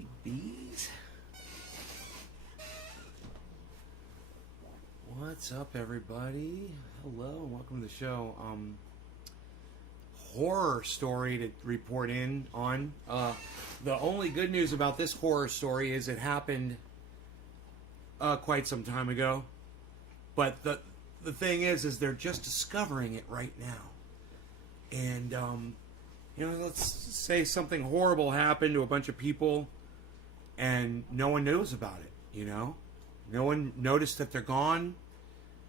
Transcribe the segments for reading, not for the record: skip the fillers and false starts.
Hey, bees. What's up, everybody? Hello, and welcome to the show. Horror story to report in on. The only good news about this horror story is it happened quite some time ago. But the thing is they're just discovering it right now. And, let's say something horrible happened to a bunch of people and no one knows about it, No one noticed that they're gone.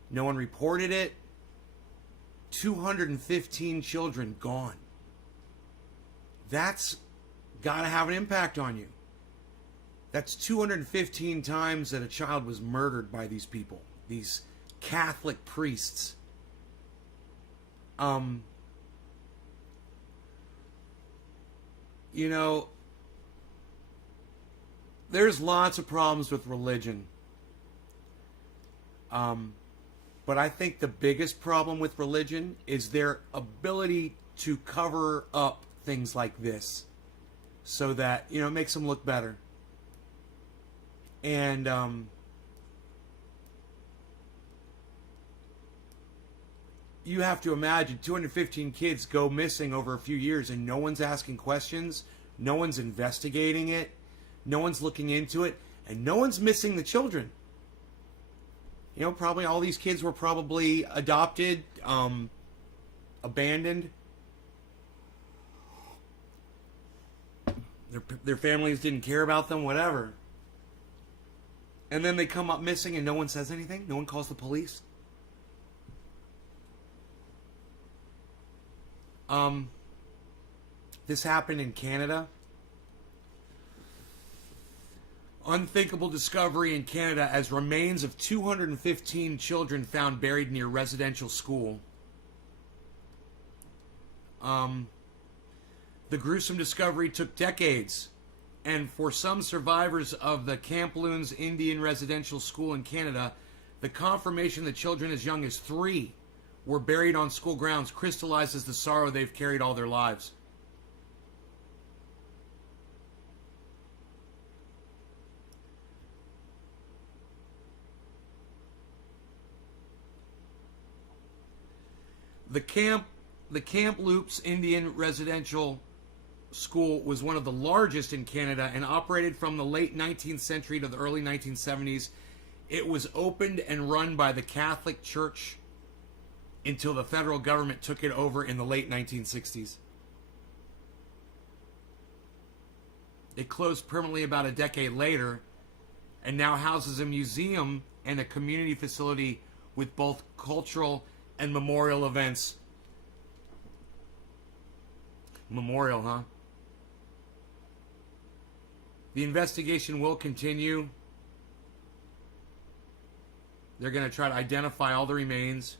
No one reported it. 215 children gone. That's got to have an impact on you. That's 215 times that a child was murdered by these people, these Catholic priests. There's lots of problems with religion. But I think the biggest problem with religion is their ability to cover up things like this so that, it makes them look better. And, you have to imagine 215 kids go missing over a few years and no one's asking questions, no one's investigating it, no one's looking into it, and no one's missing the children. Probably all these kids were probably adopted, abandoned. Their families didn't care about them, whatever. And then they come up missing and no one says anything? No one calls the police? This happened in Canada. Unthinkable discovery in Canada as remains of 215 children found buried near residential school. The gruesome discovery took decades, and for some survivors of the Kamloops Indian residential school in Canada, the confirmation that children as young as 3 were buried on school grounds crystallizes the sorrow they've carried all their lives. The Kamloops Indian Residential School was one of the largest in Canada and operated from the late 19th century to the early 1970s. It was opened and run by the Catholic Church until the federal government took it over in the late 1960s. It closed permanently about a decade later and now houses a museum and a community facility with both cultural and memorial events. Memorial, huh? The investigation will continue. They're going to try to identify all the remains.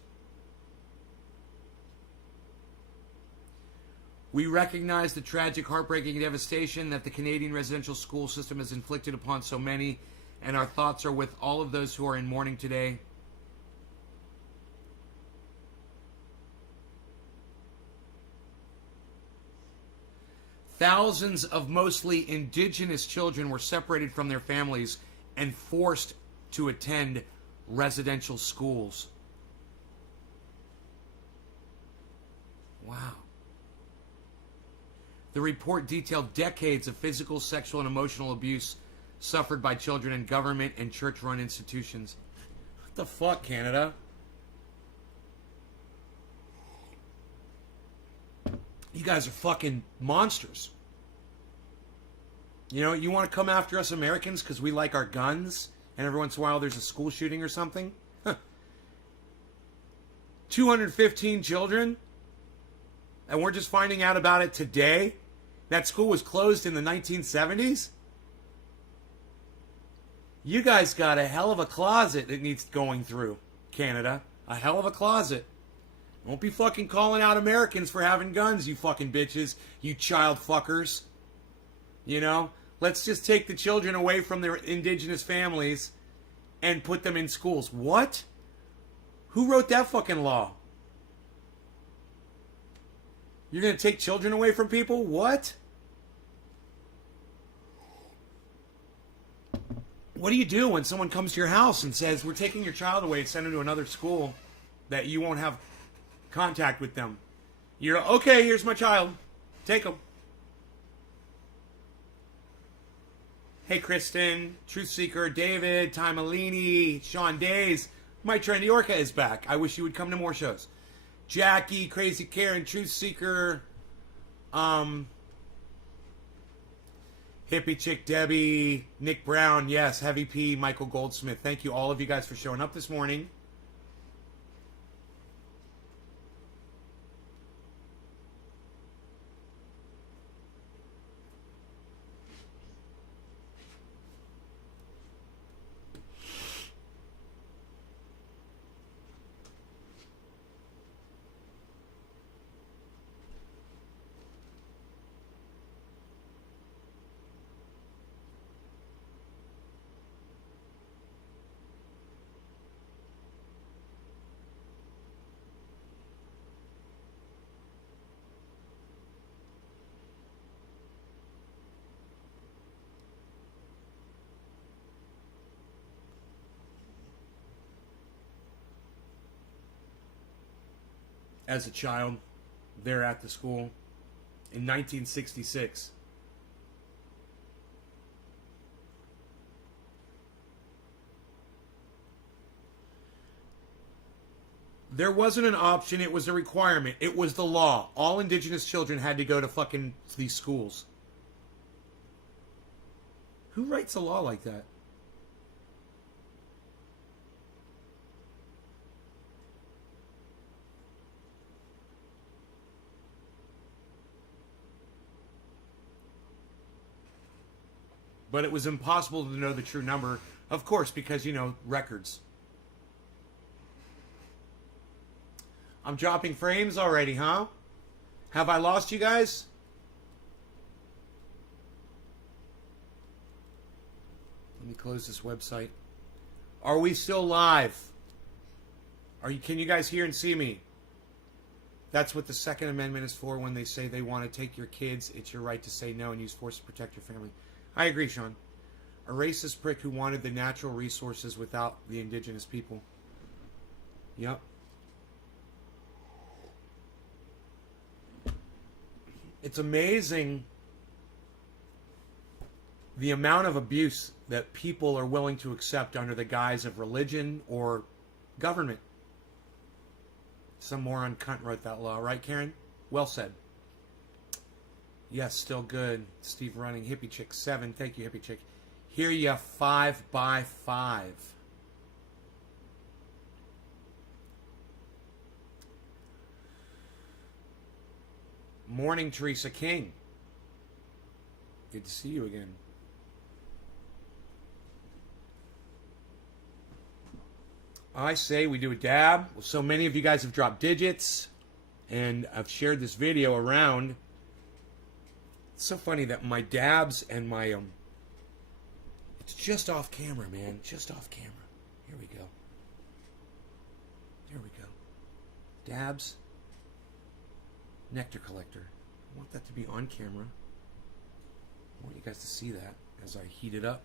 We recognize the tragic, heartbreaking devastation that the Canadian residential school system has inflicted upon so many, and our thoughts are with all of those who are in mourning today. Thousands of mostly indigenous children were separated from their families and forced to attend residential schools. Wow. The report detailed decades of physical, sexual, and emotional abuse suffered by children in government and church-run institutions. What the fuck, Canada? You guys are fucking monsters. You want to come after us Americans because we like our guns and every once in a while there's a school shooting or something? 215 children? And we're just finding out about it today? That school was closed in the 1970s? You guys got a hell of a closet that needs going through, Canada. A hell of a closet. Don't be fucking calling out Americans for having guns, you fucking bitches. You child fuckers. Let's just take the children away from their indigenous families and put them in schools. What? Who wrote that fucking law? You're going to take children away from people? What? What do you do when someone comes to your house and says, we're taking your child away and send him to another school that you won't have contact with them? You're, okay, here's my child. Take him. Hey, Kristen, Truth Seeker, David, Ty Malini, Sean Days. My Trendy Orca is back. I wish you would come to more shows. Jackie, Crazy Karen, Truth Seeker, Hippie Chick Debbie, Nick Brown, yes, Heavy P, Michael Goldsmith. Thank you, all of you guys, for showing up this morning. As a child, there at the school in 1966. There wasn't an option, it was a requirement. It was the law. All indigenous children had to go to fucking these schools. Who writes a law like that? But it was impossible to know the true number, of course, because, you know, records. I'm dropping frames already, huh? Have I lost you guys? Let me close this website. Are we still live? Can you guys hear and see me? That's what the Second Amendment is for when they say they want to take your kids. It's your right to say no and use force to protect your family. I agree, Sean. A racist prick who wanted the natural resources without the indigenous people. Yep. It's amazing the amount of abuse that people are willing to accept under the guise of religion or government. Some moron cunt wrote that law, right, Karen? Well said. Yes, still good. Steve Running, Hippie Chick 7. Thank you, Hippie Chick. Here you 5 by 5. Morning, Teresa King. Good to see you again. I say we do a dab. So many of you guys have dropped digits, and I've shared this video around. It's so funny that my dabs and my it's just off camera, man. Just off camera. Here we go. Here we go. Dabs. Nectar collector. I want that to be on camera. I want you guys to see that as I heat it up.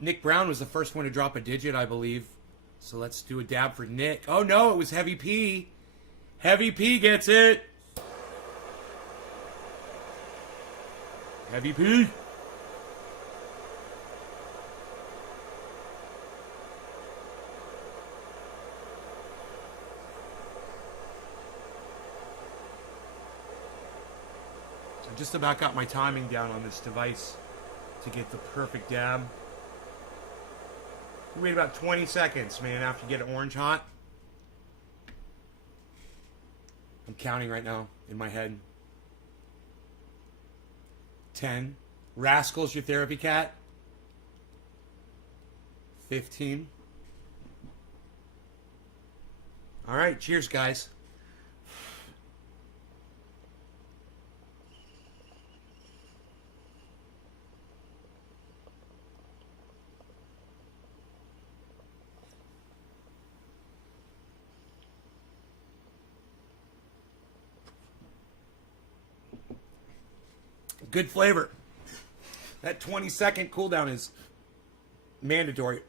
Nick Brown was the first one to drop a digit, I believe. So let's do a dab for Nick. Oh no, it was Heavy P. Heavy P gets it. Heavy P. I just about got my timing down on this device to get the perfect dab. Wait about 20 seconds, man, after you get it orange hot. I'm counting right now in my head. 10. Rascal's your therapy cat. 15. All right, cheers, guys. Good flavor. That 20-second cooldown is mandatory.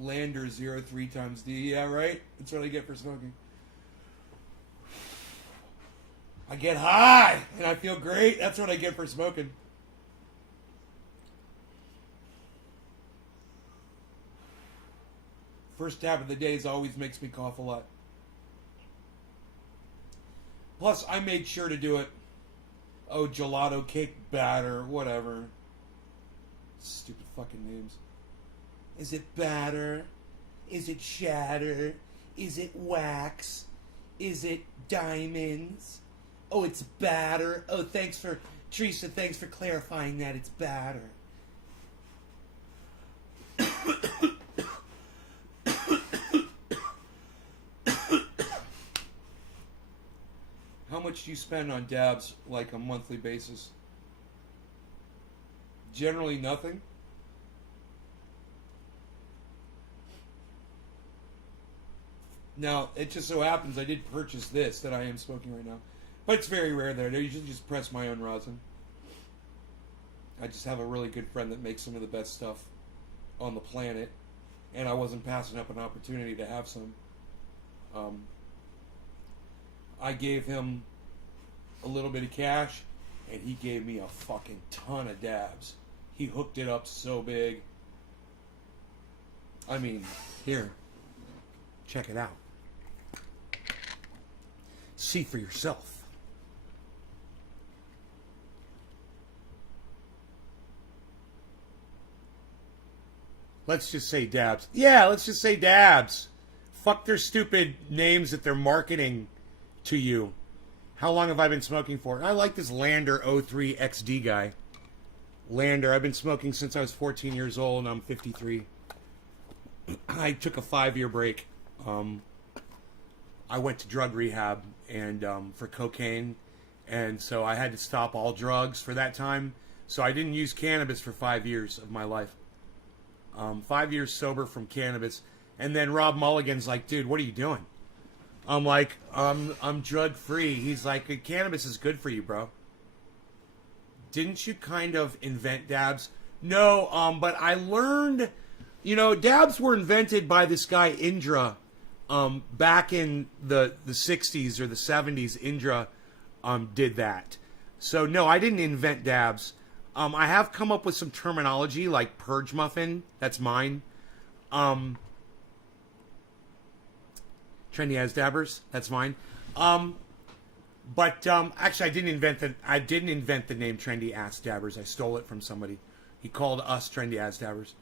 Lander 03 times D. Yeah, right? That's what I get for smoking. I get high and I feel great. That's what I get for smoking. First dab of the days always makes me cough a lot. Plus, I made sure to do it. Oh, gelato cake batter, whatever. Stupid fucking names. Is it batter? Is it shatter? Is it wax? Is it diamonds? Oh, it's batter. Oh, thanks for, Teresa, thanks for clarifying that it's batter. How much do you spend on dabs, like a monthly basis? Generally nothing. Now, it just so happens I did purchase this that I am smoking right now. But it's very rare there. I usually just press my own rosin. I just have a really good friend that makes some of the best stuff on the planet. And I wasn't passing up an opportunity to have some. I gave him a little bit of cash, and he gave me a fucking ton of dabs. He hooked it up so big. I mean, here. Check it out. See for yourself. Let's just say dabs. Yeah, let's just say dabs. Fuck their stupid names that they're marketing to you. How long have I been smoking for? I like this Lander 03 XD guy. Lander, I've been smoking since I was 14 years old and I'm 53. I took a 5-year break. I went to drug rehab and for cocaine, and so I had to stop all drugs for that time. So I didn't use cannabis for 5 years of my life. 5 years sober from cannabis, and then Rob Mulligan's like, "Dude, what are you doing?" I'm like, I'm drug free. He's like, "Cannabis is good for you, bro." Didn't you kind of invent dabs? No, but I learned, dabs were invented by this guy Indra. Back in the 60s or the 70s, Indra did that. So, no, I didn't invent dabs. I have come up with some terminology like purge muffin. That's mine. Trendy as dabbers. That's mine. But actually, I didn't invent the name Trendy Ass Dabbers. I stole it from somebody. He called us Trendy Ass Dabbers.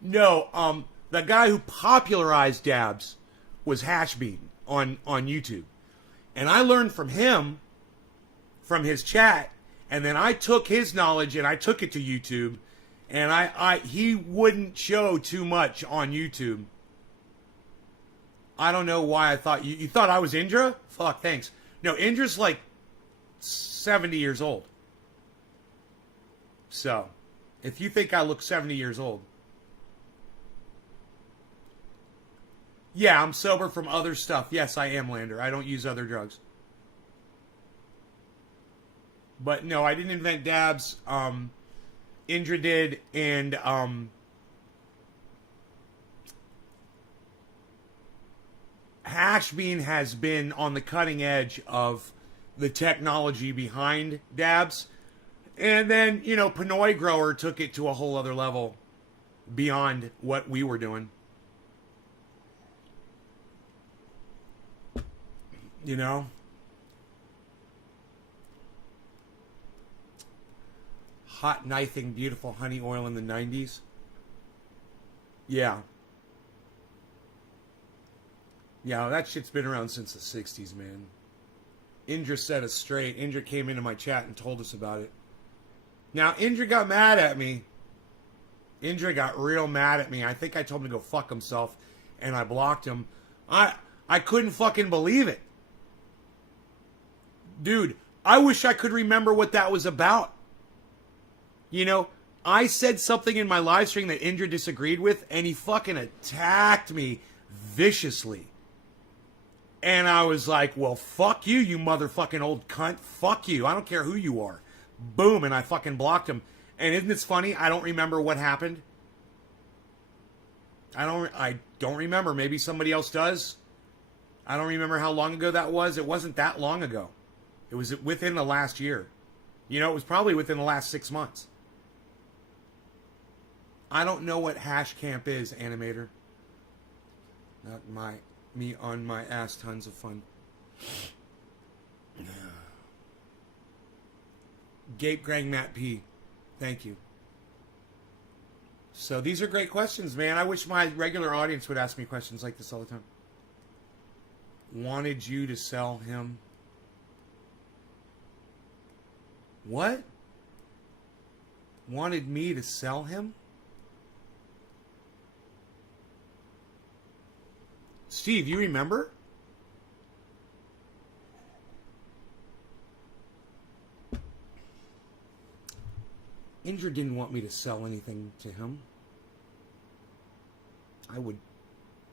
No, the guy who popularized dabs was Hashbean on YouTube. And I learned from him, from his chat, and then I took his knowledge and I took it to YouTube, and he wouldn't show too much on YouTube. I don't know why I thought, you thought I was Indra? Fuck, thanks. No, Indra's like 70 years old. So, if you think I look 70 years old. Yeah, I'm sober from other stuff. Yes, I am, Lander. I don't use other drugs. But no, I didn't invent dabs. Indra did, and Hashbean has been on the cutting edge of the technology behind dabs. And then, Pinoy Grower took it to a whole other level beyond what we were doing. hot knifing beautiful honey oil in the 90s. Yeah. Yeah, that shit's been around since the 60s, man. Indra set us straight. Indra came into my chat and told us about it. Now, Indra got mad at me. Indra got real mad at me. I think I told him to go fuck himself, and I blocked him. I couldn't fucking believe it. Dude, I wish I could remember what that was about. You know, I said something in my live stream that Indra disagreed with, and he fucking attacked me viciously. And I was like, well, fuck you, you motherfucking old cunt. Fuck you. I don't care who you are. Boom, and I fucking blocked him. And isn't this funny? I don't remember what happened. I don't remember. Maybe somebody else does. I don't remember how long ago that was. It wasn't that long ago. It was within the last year. You know, it was probably within the last 6 months. I don't know what hash camp is, animator. Not me on my ass, tons of fun. Gape Grang Matt P. Thank you. So these are great questions, man. I wish my regular audience would ask me questions like this all the time. Wanted you to sell him. What? Wanted me to sell him? Steve, you remember? Indra didn't want me to sell anything to him.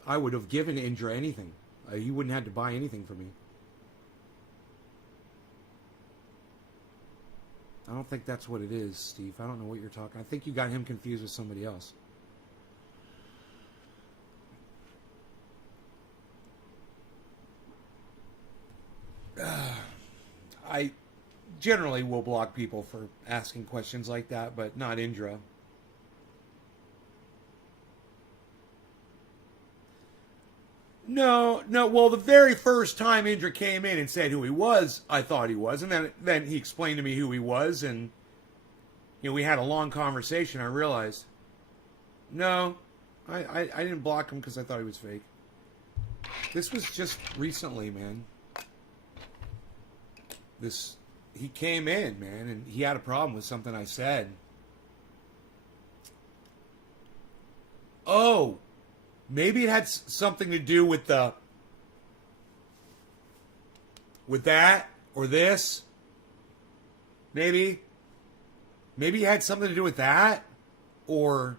I would have given Indra anything. He wouldn't have to buy anything from me. I don't think that's what it is, Steve. I don't know what you're talking. I think you got him confused with somebody else. I generally will block people for asking questions like that, but not Indra. No. Well, the very first time Indra came in and said who he was, I thought he was, and then he explained to me who he was, and you know, we had a long conversation. I realized, no, I didn't block him because I thought he was fake. This was just recently, man. He came in, man, and he had a problem with something I said. Oh, maybe it had something to do with that or this. Maybe it had something to do with that, or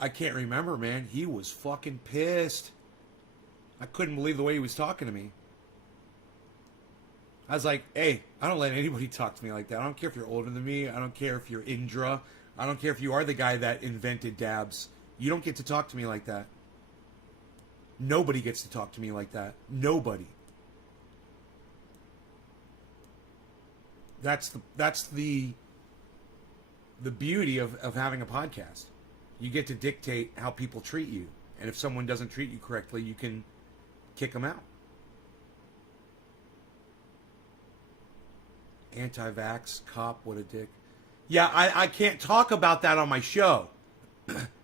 I can't remember, man. He was fucking pissed. I couldn't believe the way he was talking to me. I was like, hey, I don't let anybody talk to me like that. I don't care if you're older than me. I don't care if you're Indra. I don't care if you are the guy that invented dabs. You don't get to talk to me like that. Nobody gets to talk to me like that. Nobody. That's the beauty of having a podcast. You get to dictate how people treat you. And if someone doesn't treat you correctly, you can kick them out. Anti-vax, cop, what a dick. Yeah, I can't talk about that on my show.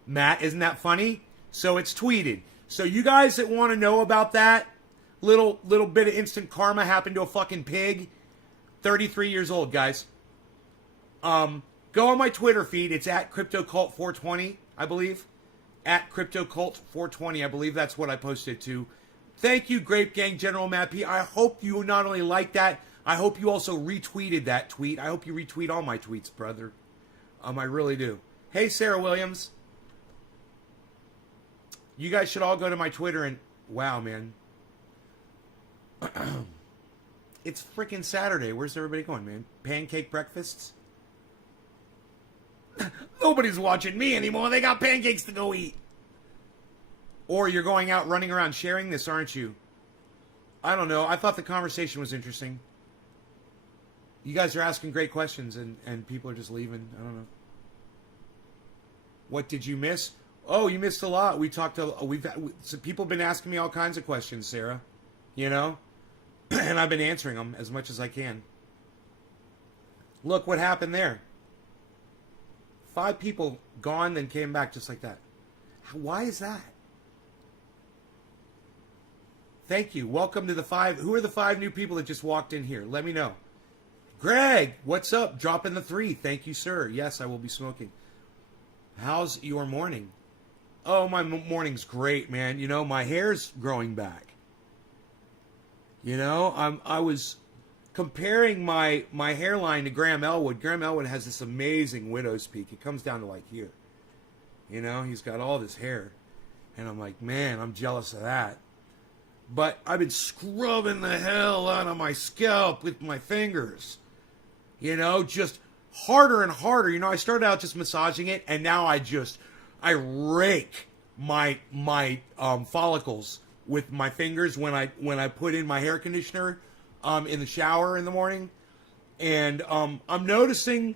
Matt, isn't that funny? So it's tweeted. So you guys that want to know about that, little bit of instant karma happened to a fucking pig. 33 years old, guys. Go on my Twitter feed. It's at CryptoCult420, I believe. At CryptoCult420, I believe that's what I posted to. Thank you, Grape Gang General Matt P. I hope you not only like that, I hope you also retweeted that tweet. I hope you retweet all my tweets, brother. I really do. Hey, Sarah Williams. You guys should all go to my Twitter and... Wow, man. It's freaking Saturday. Where's everybody going, man? Pancake breakfasts? Nobody's watching me anymore. They got pancakes to go eat. Or you're going out running around sharing this, aren't you? I don't know. I thought the conversation was interesting. You guys are asking great questions and people are just leaving. I don't know. What did you miss? Oh, you missed a lot. We talked to so people have been asking me all kinds of questions, Sarah. You know, and I've been answering them as much as I can. Look what happened there. 5 people gone, then came back just like that. Why is that? Thank you. Welcome to the 5. Who are the 5 new people that just walked in here? Let me know. Greg, what's up? Dropping the 3. Thank you, sir. Yes, I will be smoking. How's your morning? Oh, my morning's great, man. You know, my hair's growing back. You know, I was comparing my hairline to Graham Elwood. Graham Elwood has this amazing widow's peak. It comes down to like here. You know, he's got all this hair. And I'm like, man, I'm jealous of that. But I've been scrubbing the hell out of my scalp with my fingers. You know, just harder and harder. You know, I started out just massaging it, and now I rake my follicles with my fingers when I put in my hair conditioner in the shower in the morning. And I'm noticing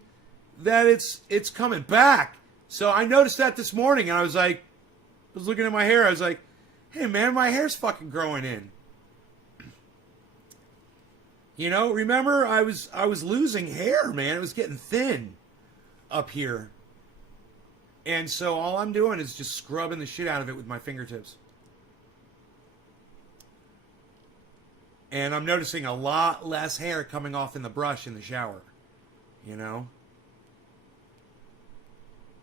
that it's coming back. So I noticed that this morning, and I was looking at my hair. I was like, hey, man, my hair's fucking growing in. You know, remember, I was losing hair, man. It was getting thin up here. And so all I'm doing is just scrubbing the shit out of it with my fingertips. And I'm noticing a lot less hair coming off in the brush in the shower. You know?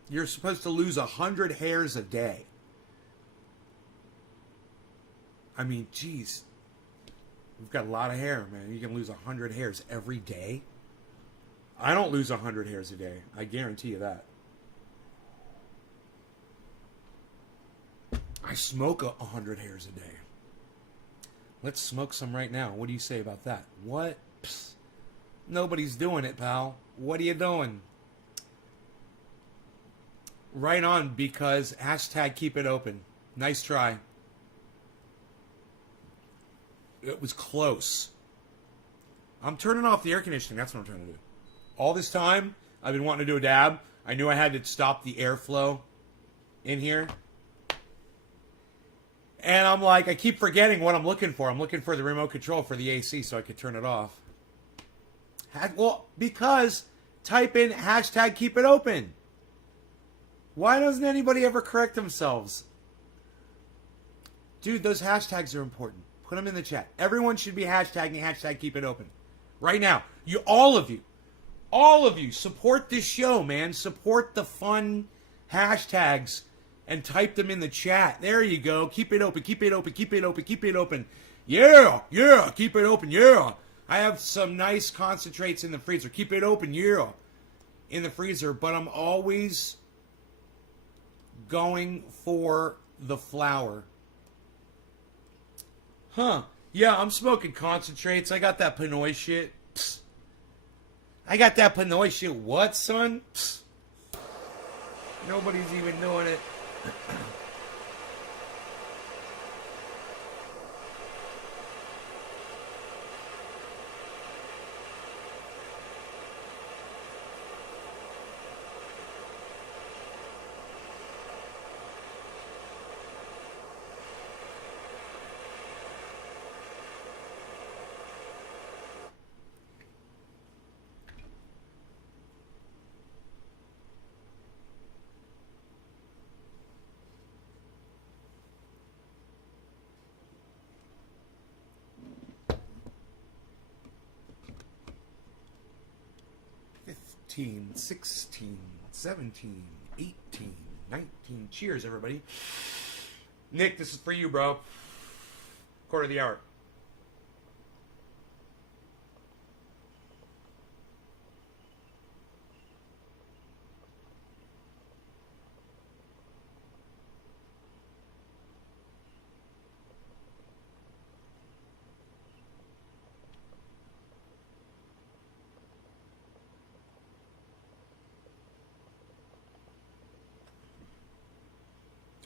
You're supposed to lose 100 hairs a day. I mean, geez. We've got a lot of hair, man. You can lose 100 hairs every day. I don't lose 100 hairs a day. I guarantee you that. I smoke 100 hairs a day. Let's smoke some right now. What do you say about that? What? Psst. Nobody's doing it, pal. What are you doing? Right on, because hashtag keep it open. Nice try. It was close. I'm turning off the air conditioning. That's what I'm trying to do. All this time, I've been wanting to do a dab. I knew I had to stop the airflow in here. And I'm like, I keep forgetting what I'm looking for. I'm looking for the remote control for the AC so I could turn it off. Well, because type in hashtag keep it open. Why doesn't anybody ever correct themselves? Dude, those hashtags are important. Put them in the chat. Everyone should be hashtagging hashtag keep it open. Right now. All of you, support this show, man. Support the fun hashtags and type them in the chat. There you go. Keep it open, keep it open, keep it open, keep it open. Yeah, keep it open, yeah. I have some nice concentrates in the freezer. Keep it open, yeah. In the freezer, but I'm always going for the flower. Huh. Yeah, I'm smoking concentrates. I got that Pinoy shit. Psst. I got that Pinoy shit. What, son? Psst. Nobody's even doing it. Fifteen, 16, 17, 18, 19. Cheers, everybody. Nick, this is for you, bro. Quarter of the hour.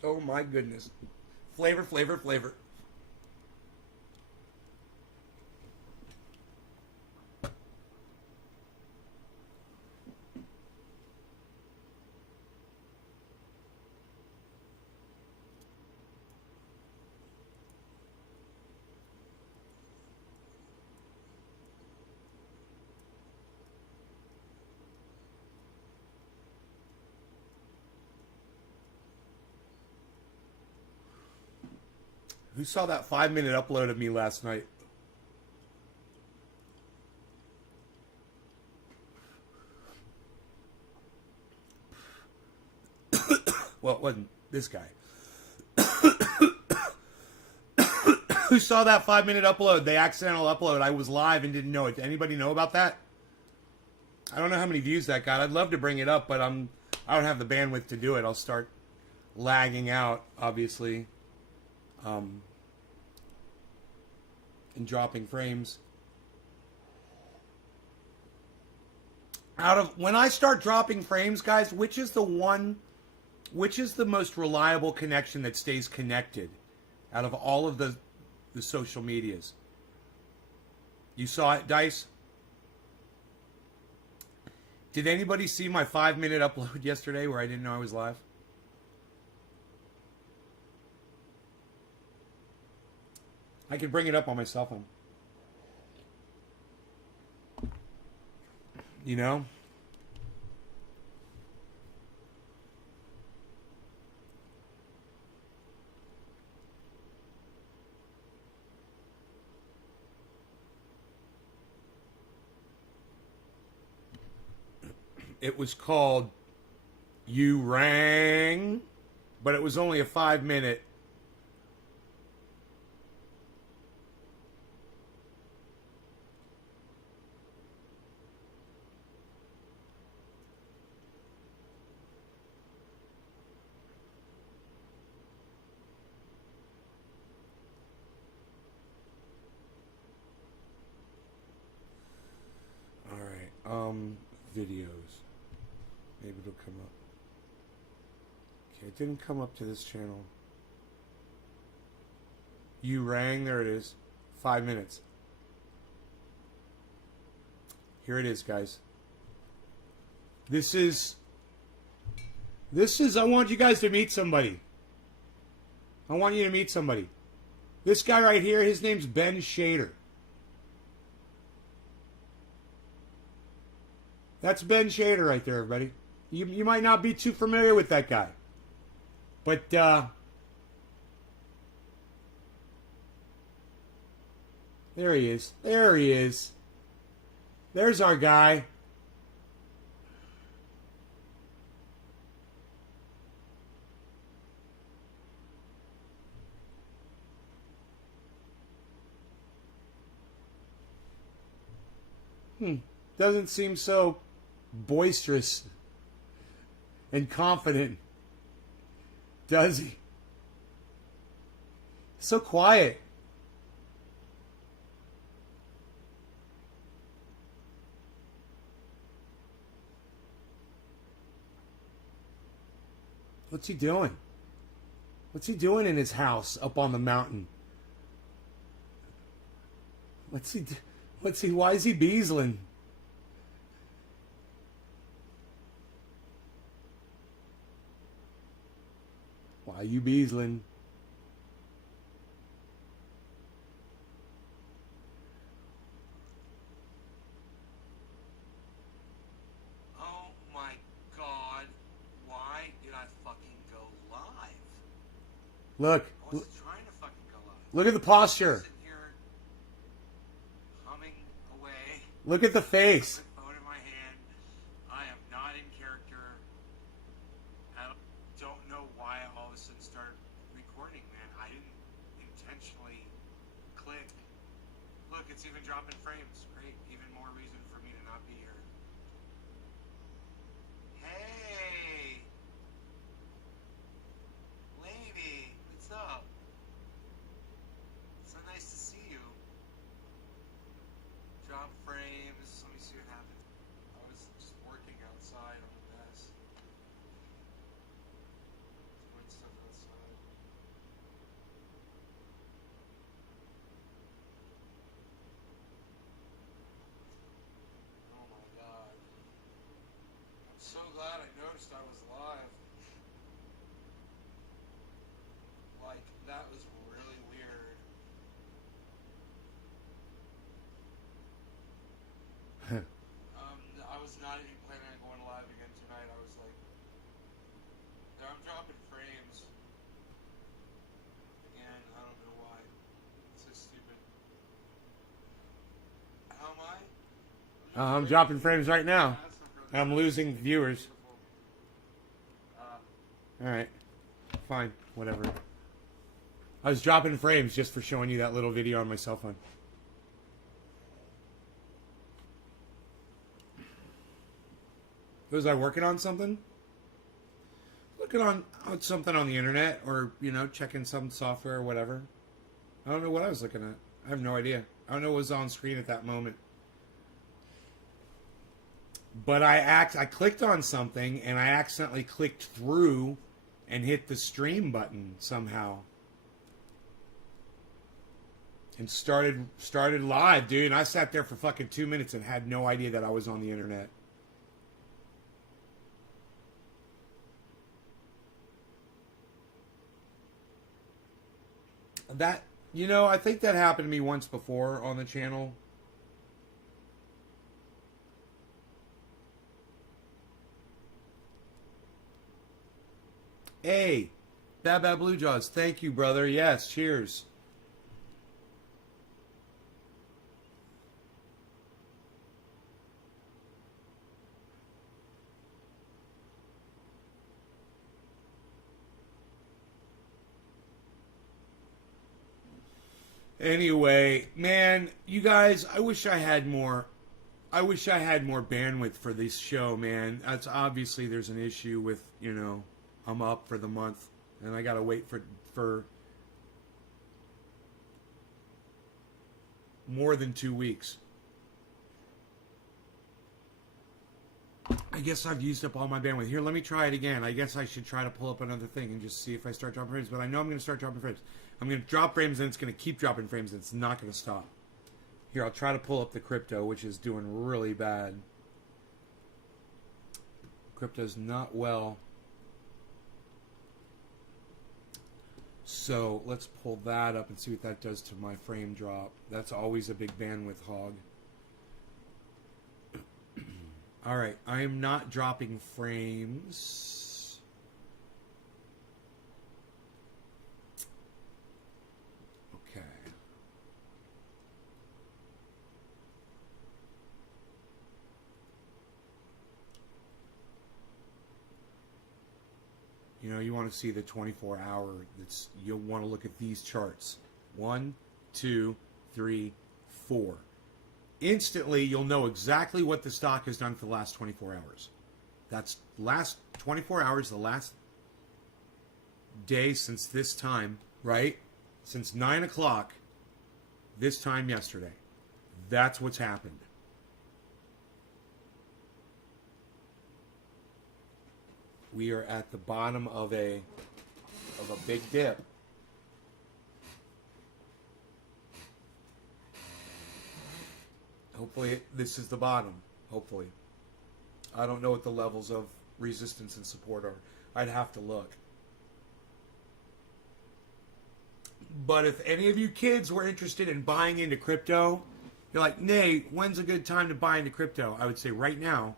Oh my goodness. Flavor, flavor, flavor. Who saw that 5-minute upload of me last night? Well, it wasn't this guy. Who saw that 5-minute upload? The accidental upload. I was live and didn't know it. Did anybody know about that? I don't know how many views that got. I'd love to bring it up, but I don't have the bandwidth to do it. I'll start lagging out, obviously, and dropping frames. When I start dropping frames, guys, which is the most reliable connection that stays connected out of all of the social medias? You saw it, Dice? Did anybody see my 5-minute upload yesterday where I didn't know I was live? I could bring it up on my cell phone. You know? It was called You Rang, but it was only a 5-minute. All right, videos. Maybe it'll come up. Okay, it didn't come up to this channel. You Rang, there it is. 5 minutes. Here it is, guys. This is, I want you guys to meet somebody. I want you to meet somebody. This guy right here, his name's Ben Shader. That's Ben Shader right there, everybody. You might not be too familiar with that guy. But, there he is. There he is. There's our guy. Doesn't seem so boisterous and confident, does he? So quiet. What's he doing? What's he doing in his house up on the mountain? Why is he beasling? Why are you beasling? Oh my God. Why did I fucking go live? Look. I wasn't trying to fucking go live. Look at the posture. Sitting here humming away. Look at the face. With my phone in my hand. I am not in character. I don't know why I all of a sudden started recording, man. I didn't intentionally click. Look, it's even dropping frames. Great. Even more reason for me to not be here. Hey! Lady, what's up? So nice to see you. Drop frames. Let me see what happened. I was just working outside on the desk. Doing stuff outside. Oh my God. I'm so glad I noticed I was live. Like, that was really weird. I was not even planning on going live again tonight. I was like, I'm dropping frames. Again, I don't know why. I'm dropping frames right now. I'm losing viewers. Alright. Fine. Whatever. I was dropping frames just for showing you that little video on my cell phone. Was I working on something? Looking on something on the internet, or, you know, checking some software or whatever. I don't know what I was looking at. I have no idea. I don't know what was on screen at that moment. But I clicked on something and I accidentally clicked through and hit the stream button somehow. And started live, dude. And I sat there for fucking 2 minutes and had no idea that I was on the internet. That, you know, I think that happened to me once before on the channel. Hey, Bad Bad Blue Jaws, thank you, brother. Yes, cheers. Anyway, man, you guys, I wish I had more bandwidth for this show, man. That's obviously there's an issue with, you know, I'm up for the month and I gotta wait for more than 2 weeks. I guess I've used up all my bandwidth. Here, let me try it again. I guess I should try to pull up another thing and just see if I start dropping frames. But I know I'm going to start dropping frames. I'm going to drop frames and it's going to keep dropping frames and it's not going to stop. Here, I'll try to pull up the crypto, which is doing really bad. Crypto's not well. So let's pull that up and see what that does to my frame drop. That's always a big bandwidth hog. All right, I am not dropping frames. Okay. You know, you want to see the 24-hour. You'll want to look at these charts. 1, 2, 3, 4. Instantly, you'll know exactly what the stock has done for the last 24 hours. That's last 24 hours, the last day since this time, right? Since 9 o'clock, this time yesterday. That's what's happened. We are at the bottom of a big dip. Hopefully this is the bottom. Hopefully. I don't know what the levels of resistance and support are. I'd have to look. But if any of you kids were interested in buying into crypto, you're like, Nate, when's a good time to buy into crypto? I would say right now.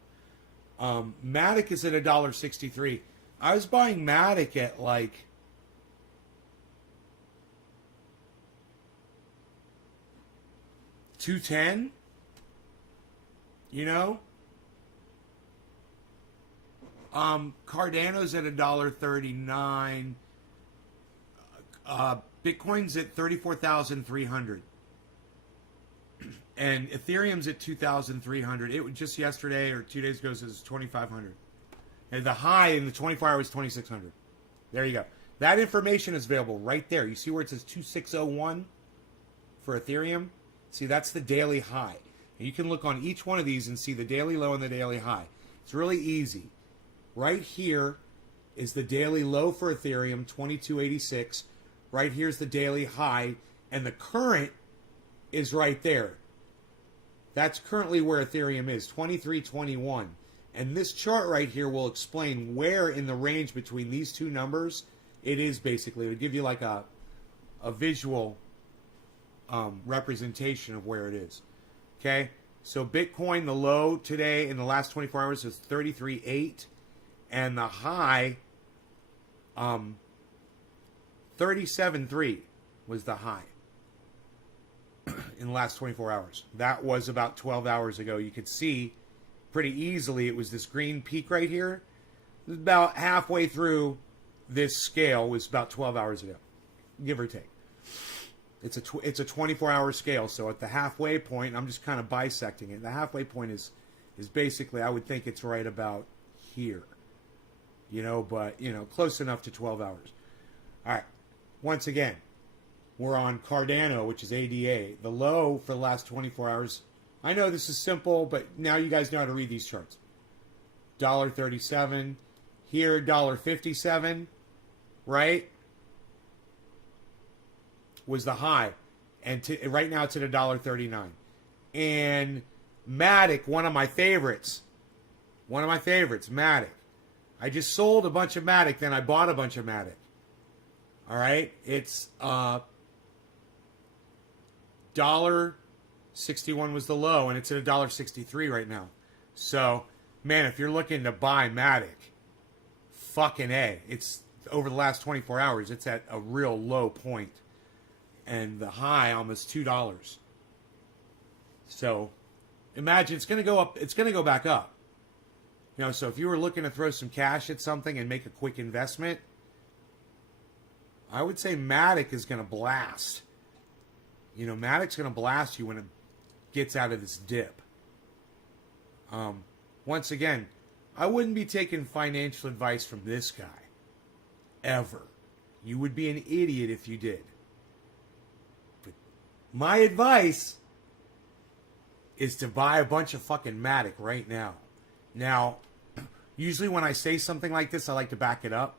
Matic is at $1.63. I was buying Matic at like $2.10. You know? Cardano's at $1.39. Bitcoin's at 34,300. And Ethereum's at 2,300. It was just yesterday or 2 days ago, it was 2,500. And the high in the 24 hours, 2,600. There you go. That information is available right there. You see where it says 2601 for Ethereum? See, that's the daily high. And you can look on each one of these and see the daily low and the daily high. It's really easy. Right here is the daily low for Ethereum, 2286. Right here's the daily high. And the current is right there. That's currently where Ethereum is, 2321. And this chart right here will explain where in the range between these two numbers it is basically. It'll give you like a visual representation of where it is. Okay? So Bitcoin, the low today in the last 24 hours is 33.8. And the high, 37.3 was the high. in the last 24 hours. That was about 12 hours ago. You could see pretty easily it was this green peak right here. It was about halfway through this scale was about 12 hours ago, give or take. It's a 24-hour scale, so at the halfway point, I'm just kind of bisecting it. The halfway point is basically, I would think it's right about here, but close enough to 12 hours. All right, once again, we're on Cardano, which is ADA. The low for the last 24 hours. I know this is simple, but now you guys know how to read these charts. $1.37 here, $1.57, right? Was the high, and right now it's at $1.39. And Matic, one of my favorites, Matic. I just sold a bunch of Matic, then I bought a bunch of Matic. All right, it's $1.61 was the low, and it's at $1.63 right now. So, man, if you're looking to buy Matic, fucking A. It's over the last 24 hours. It's at a real low point. And the high almost $2. So imagine it's going to go up. It's going to go back up. So if you were looking to throw some cash at something and make a quick investment, I would say Matic is going to blast. Matic's going to blast you when it gets out of this dip. Once again, I wouldn't be taking financial advice from this guy. Ever. You would be an idiot if you did. My advice is to buy a bunch of fucking Matic right now. Now, usually when I say something like this, I like to back it up.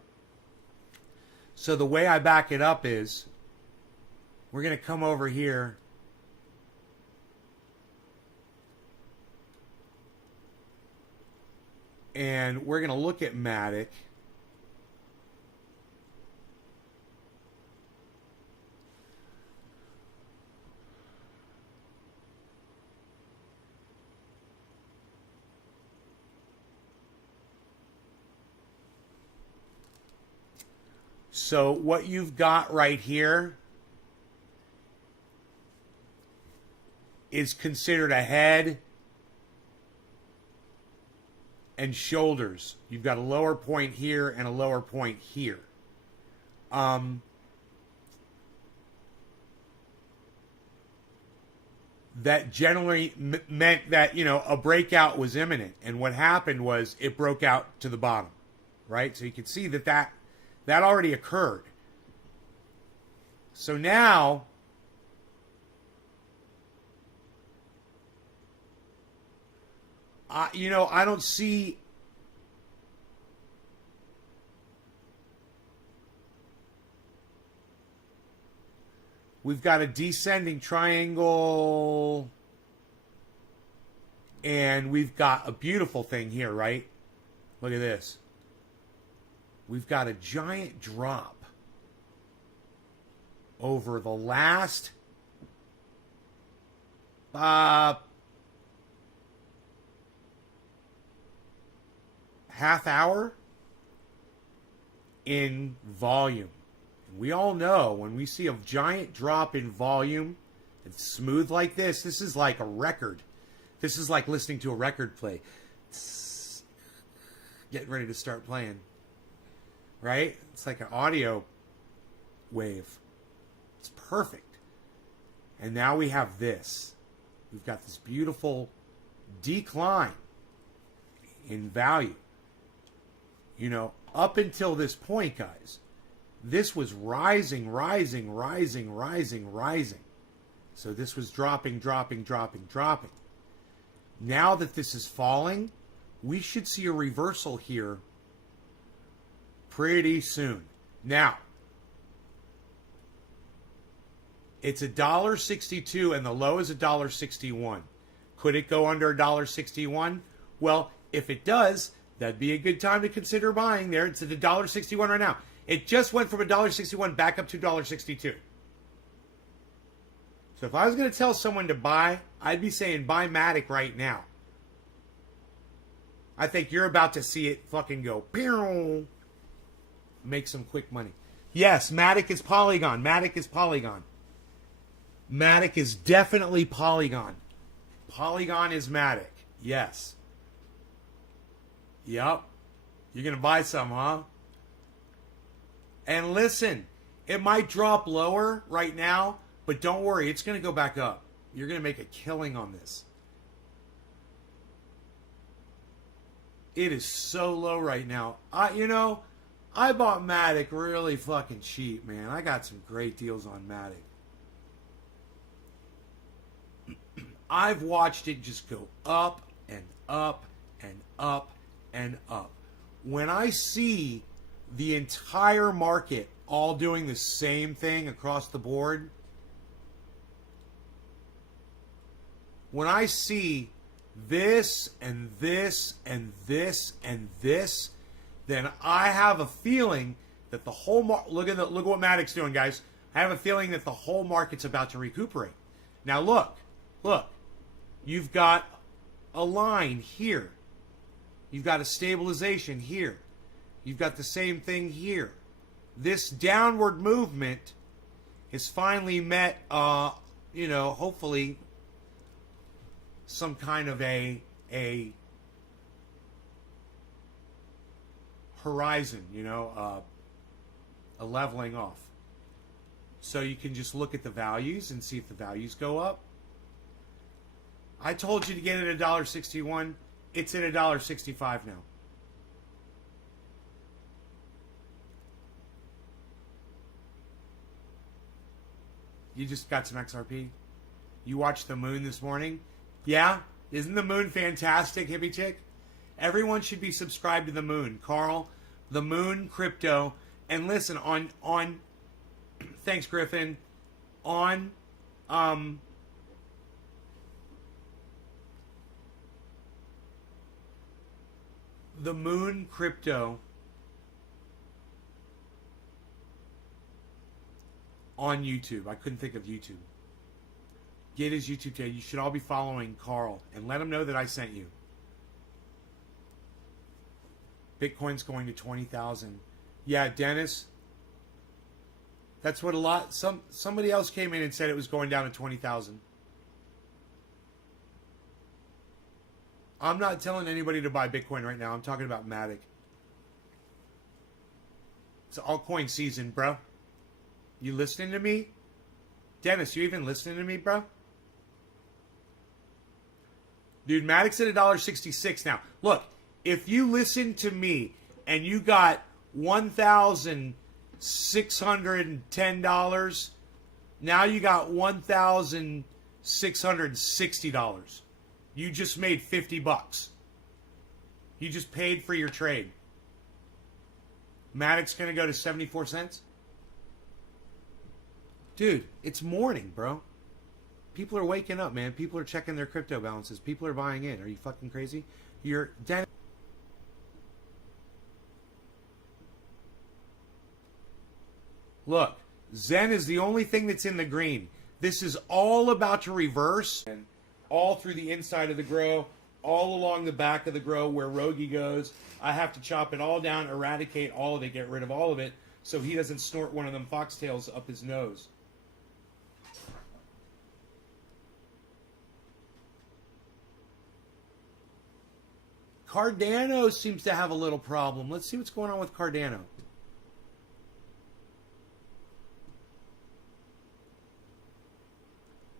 So the way I back it up is, we're going to come over here. And we're going to look at Matic. So what you've got right here is considered a head and shoulders. You've got a lower point here and a lower point here. That generally meant that, a breakout was imminent. And what happened was it broke out to the bottom, right? So you can see that already occurred. So now, I don't see. We've got a descending triangle, and we've got a beautiful thing here, right? Look at this. We've got a giant drop over the last half hour in volume. And we all know when we see a giant drop in volume, it's smooth like this. This is like a record. This is like listening to a record play. Getting ready to start playing. Right? It's like an audio wave. It's perfect. And now we have this. We've got this beautiful decline in value. Up until this point, guys, this was rising. So this was dropping. Now that this is falling, we should see a reversal here pretty soon. Now, it's $1.62 and the low is $1.61. Could it go under $1.61? Well, if it does, that'd be a good time to consider buying there. It's at $1.61 right now. It just went from $1.61 back up to $1.62. So if I was going to tell someone to buy, I'd be saying buy Matic right now. I think you're about to see it fucking go. Pew! Make some quick money. Yes, Matic is Polygon. Matic is definitely Polygon. Polygon is Matic. Yes. Yep. You're going to buy some, huh? And listen, it might drop lower right now, but don't worry, it's going to go back up. You're going to make a killing on this. It is so low right now. I bought Matic really fucking cheap, man. I got some great deals on Matic. I've watched it just go up and up and up and up. When I see the entire market all doing the same thing across the board, when I see this and this and this and this, then I have a feeling that the whole look at what Matic's doing, guys. I have a feeling that the whole market's about to recuperate. Now look, you've got a line here. You've got a stabilization here. You've got the same thing here. This downward movement has finally met, hopefully some kind of a horizon, a leveling off. So you can just look at the values and see if the values go up. I told you to get it at $1.61. It's at $1.65 now. You just got some XRP. You watched the moon this morning. Yeah? Isn't the moon fantastic, hippie chick? Everyone should be subscribed to the moon. Carl, the moon crypto. And listen, on thanks, Griffin. On the moon crypto on YouTube. I couldn't think of YouTube. Get his YouTube channel. You should all be following Carl and let him know that I sent you. Bitcoin's going to 20,000. Yeah, Dennis. That's what somebody else came in and said it was going down to 20,000. I'm not telling anybody to buy Bitcoin right now. I'm talking about Matic. It's altcoin season, bro. You listening to me? Dennis, you even listening to me, bro? Dude, Matic's at $1.66 now. Look, if you listen to me and you got $1,610, now you got $1,660. You just made $50. You just paid for your trade. Matic's going to go to 74 cents? Dude, it's morning, bro. People are waking up, man. People are checking their crypto balances. People are buying in. Are you fucking crazy? You're... Look, Zen is the only thing that's in the green. This is all about to reverse. And all through the inside of the grow, all along the back of the grow where Rogi goes. I have to chop it all down, eradicate all of it, get rid of all of it, so he doesn't snort one of them foxtails up his nose. Cardano seems to have a little problem. Let's see what's going on with Cardano.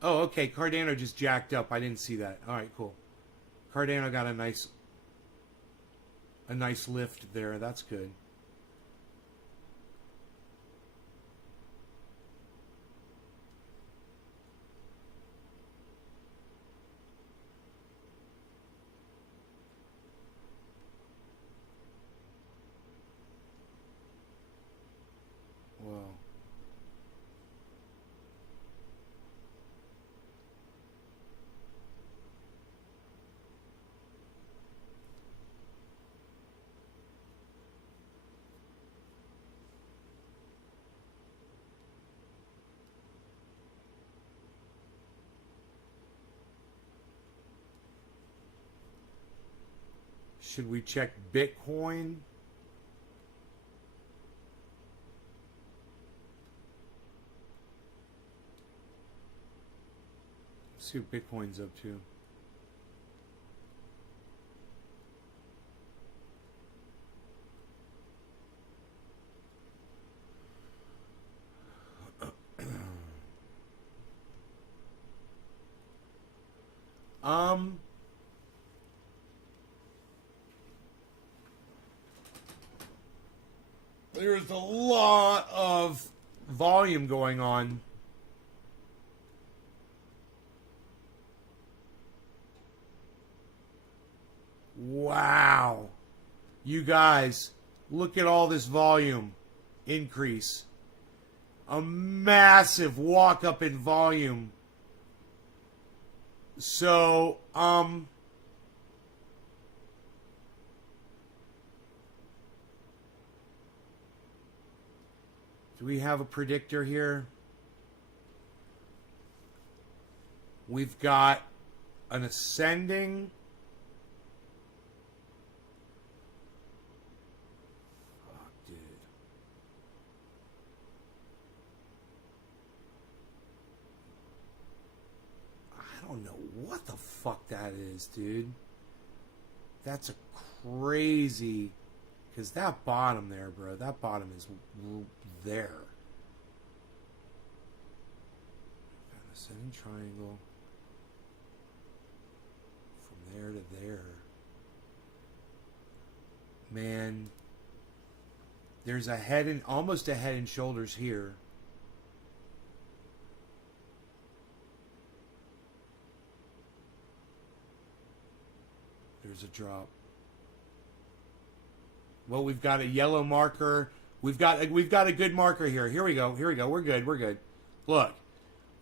Oh, okay. Cardano just jacked up. I didn't see that. All right, cool. Cardano got a nice lift there. That's good. Whoa. Should we check Bitcoin? see what Bitcoin's up to. There's a lot of volume going on. Wow. You guys, look at all this volume increase. A massive walk up in volume. So, do we have a predictor here? We've got an ascending. Fuck, dude. I don't know what the fuck that is, dude. That's a crazy... Because that bottom there, bro, that bottom is there. Got an ascending triangle. From there to there. Man. There's a head and almost a head and shoulders here. There's a drop. Well, we've got a yellow marker. We've got a good marker here. Here we go. We're good. Look,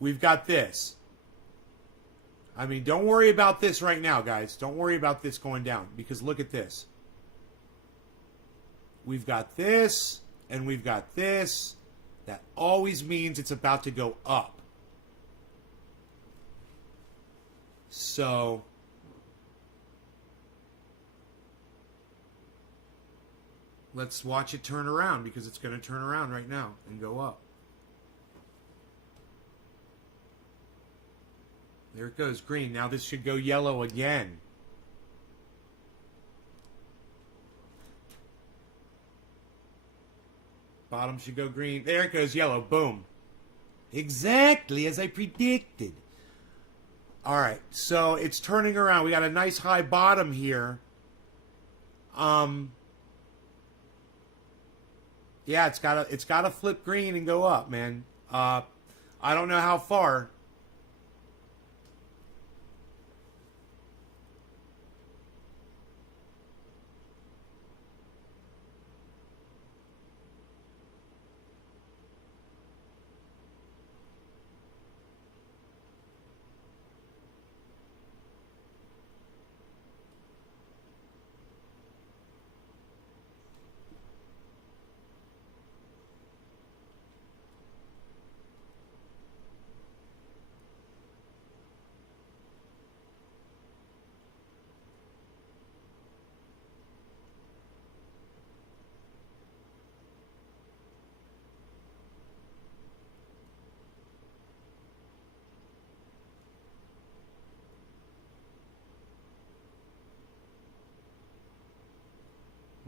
we've got this. I mean, don't worry about this right now, guys. Don't worry about this going down because look at this. We've got this and we've got this. That always means it's about to go up. So... let's watch it turn around because it's going to turn around right now and go up. There it goes, green. Now this should go yellow again. Bottom should go green. There it goes, yellow. Boom. Exactly as I predicted. All right, so it's turning around. We got a nice high bottom here. Yeah, it's gotta flip green and go up, man. I don't know how far.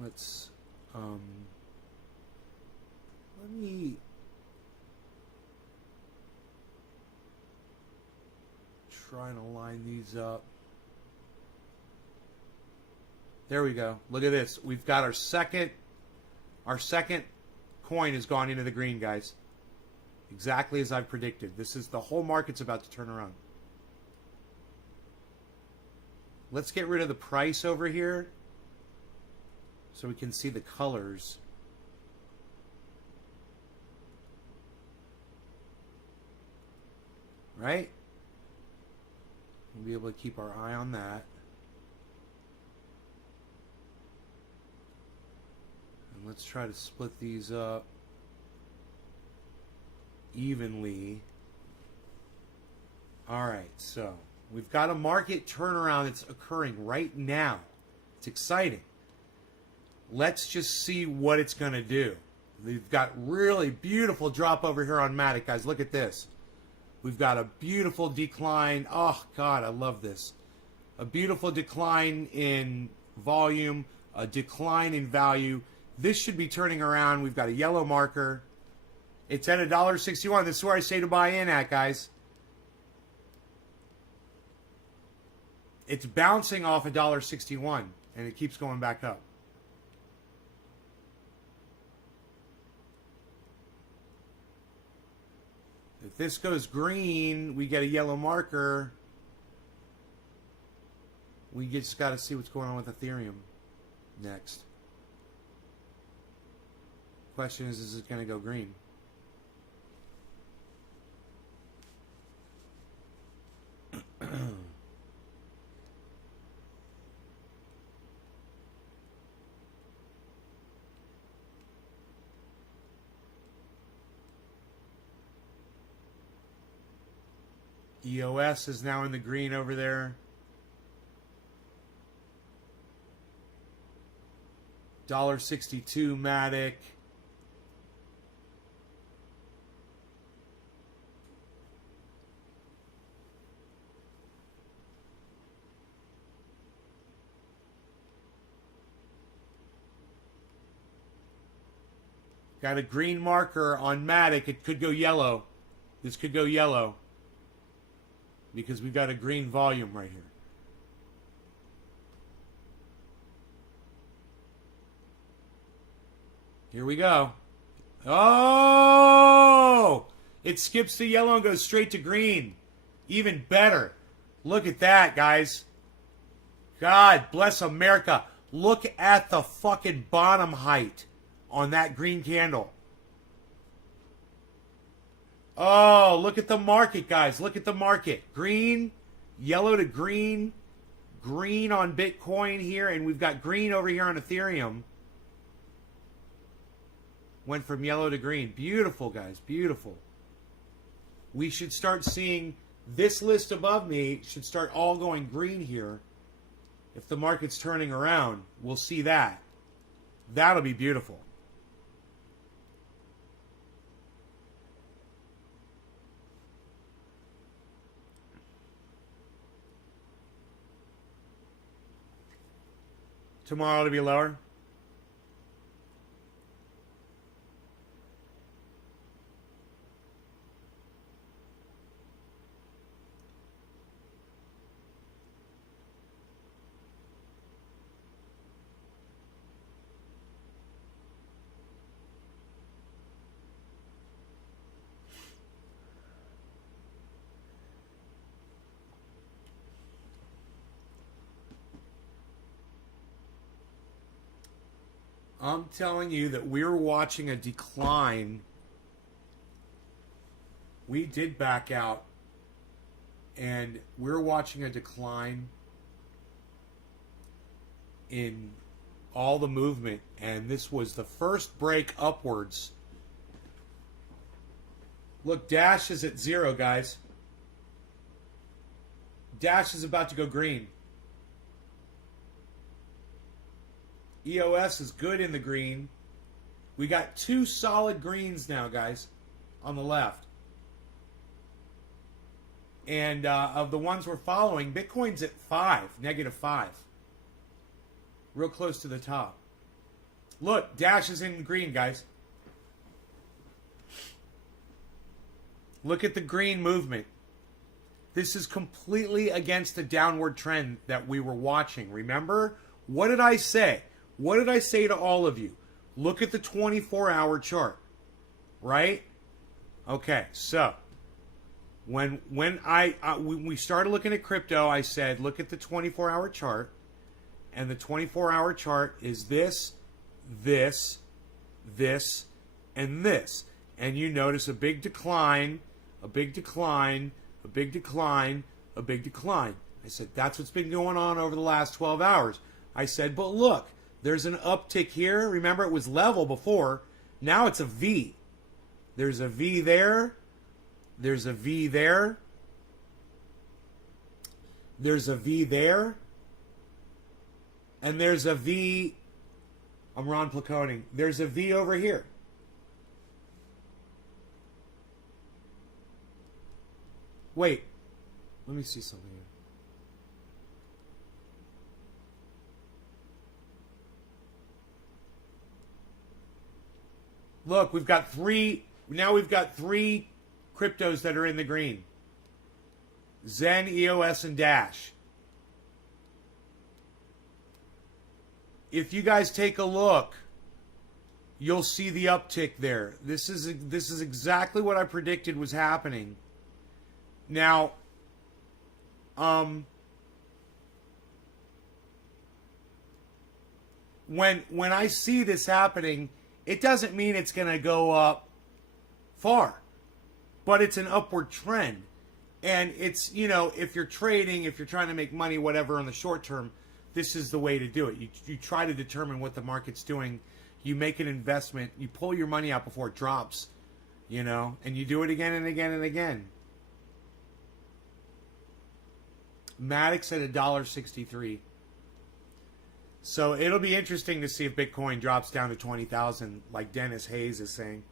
Let's, let me try and align these up. There we go. Look at this. We've got our second coin has gone into the green, guys. Exactly as I predicted. This is the whole market's about to turn around. Let's get rid of the price over here so we can see the colors. Right? We'll be able to keep our eye on that. And let's try to split these up evenly. Alright, so we've got a market turnaround that's occurring right now. It's exciting. Let's just see what it's going to do. We've got really beautiful drop over here on Matic, guys. Look at this. We've got a beautiful decline. Oh, God, I love this. A beautiful decline in volume, a decline in value. This should be turning around. We've got a yellow marker. It's at $1.61. This is where I say to buy in at, guys. It's bouncing off $1.61, and it keeps going back up. If this goes green, we get a yellow marker. We just got to see what's going on with Ethereum next. Question is it going to go green? EOS is now in the green over there. $1.62 Matic. Got a green marker on Matic. It could go yellow. This could go yellow. Because we've got a green volume right here. Here we go. Oh! It skips the yellow and goes straight to green. Even better. Look at that, guys. God bless America. Look at the fucking bottom height on that green candle. Oh, look at the market, guys. Look at the market. Green, yellow to green, green on Bitcoin here, and we've got green over here on Ethereum. Went from yellow to green. Beautiful, guys. Beautiful. We should start seeing this list above me should start all going green here. If the market's turning around, we'll see that. That'll be beautiful. Tomorrow to be lower. I'm telling you that we're watching a decline. We did back out, and we're watching a decline in all the movement, and this was the first break upwards. Look, Dash is at 0, guys. Dash is about to go green. EOS is good in the green. We got 2 solid greens now, guys, on the left. And of the ones we're following, Bitcoin's at 5, -5. Real close to the top. Look, Dash is in green, guys. Look at the green movement. This is completely against the downward trend that we were watching. Remember? What did I say? What did I say to all of you? Look at the 24-hour chart. Right? Okay, so when we started looking at crypto, I said, look at the 24-hour chart. And the 24-hour chart is this, this, this, and this. And you notice a big decline, a big decline, a big decline, a big decline. I said, that's what's been going on over the last 12 hours. I said, but look, there's an uptick here. Remember, it was level before. Now it's a V. There's a V there. There's a V there. There's a V there. And there's a V. I'm Ron Placone. There's a V over here. Wait. Let me see something here. Look, we've got three cryptos that are in the green. Zen, EOS, and Dash. If you guys take a look, you'll see the uptick there. This is exactly what I predicted was happening. Now, when I see this happening, it doesn't mean it's going to go up far, but it's an upward trend. And it's, if you're trading, if you're trying to make money, whatever, in the short term, this is the way to do it. You try to determine what the market's doing. You make an investment. You pull your money out before it drops, and you do it again and again and again. Maddox at $1.63. So it'll be interesting to see if Bitcoin drops down to 20,000, like Dennis Hayes is saying.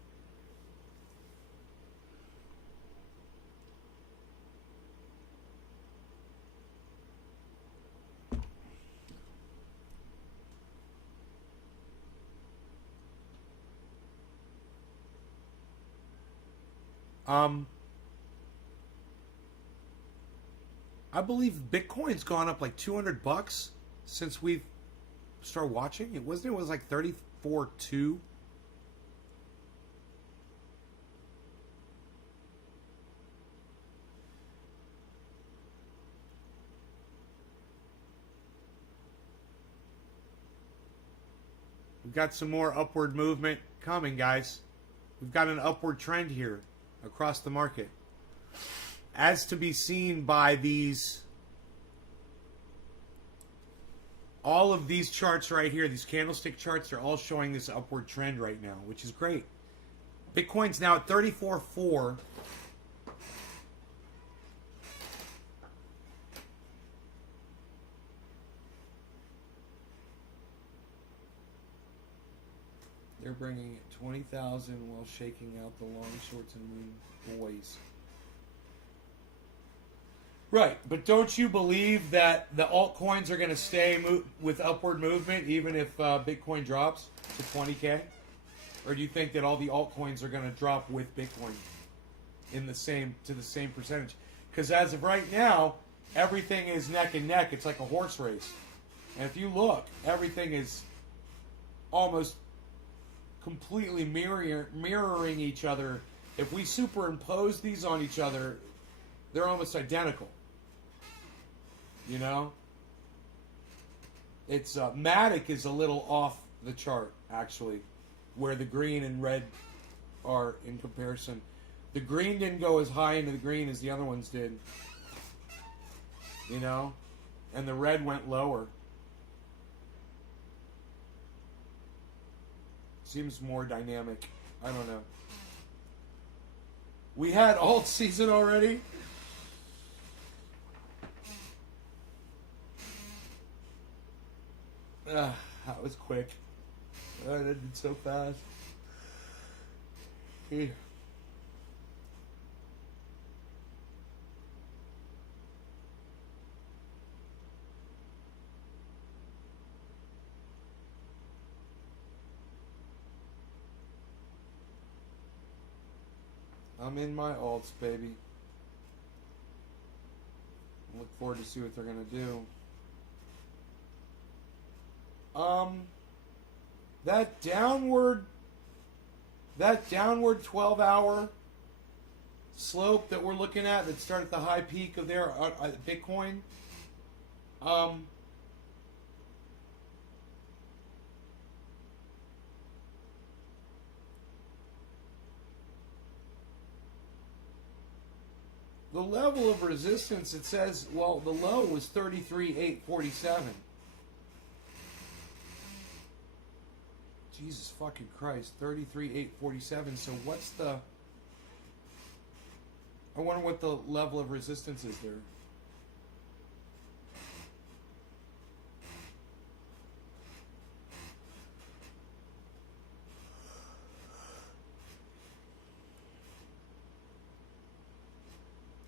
I believe Bitcoin's gone up like $200 since we've started watching. It was like 34.2. We've got some more upward movement coming, guys. We've got an upward trend here across the market, as to be seen by all of these charts right here, these candlestick charts, are all showing this upward trend right now, which is great. Bitcoin's now at 34.4. They're bringing it 20,000 while shaking out the long shorts and moon boys. Right, but don't you believe that the altcoins are going to stay with upward movement even if Bitcoin drops to 20K? Or do you think that all the altcoins are going to drop with Bitcoin to the same percentage? Because as of right now, everything is neck and neck. It's like a horse race. And if you look, everything is almost completely mirroring each other. If we superimpose these on each other, they're almost identical. It's Matic is a little off the chart, actually, where the green and red are in comparison. The green didn't go as high into the green as the other ones did, and the red went lower. Seems more dynamic. I don't know. We had alt season already. That was quick. That ended so fast. Here. I'm in my alts, baby. I look forward to see what they're gonna do. That downward 12-hour slope that we're looking at that started at the high peak of their Bitcoin, the level of resistance, it says, well, the low was 33,847. Jesus fucking Christ, 33,847. So what's the... I wonder what the level of resistance is there.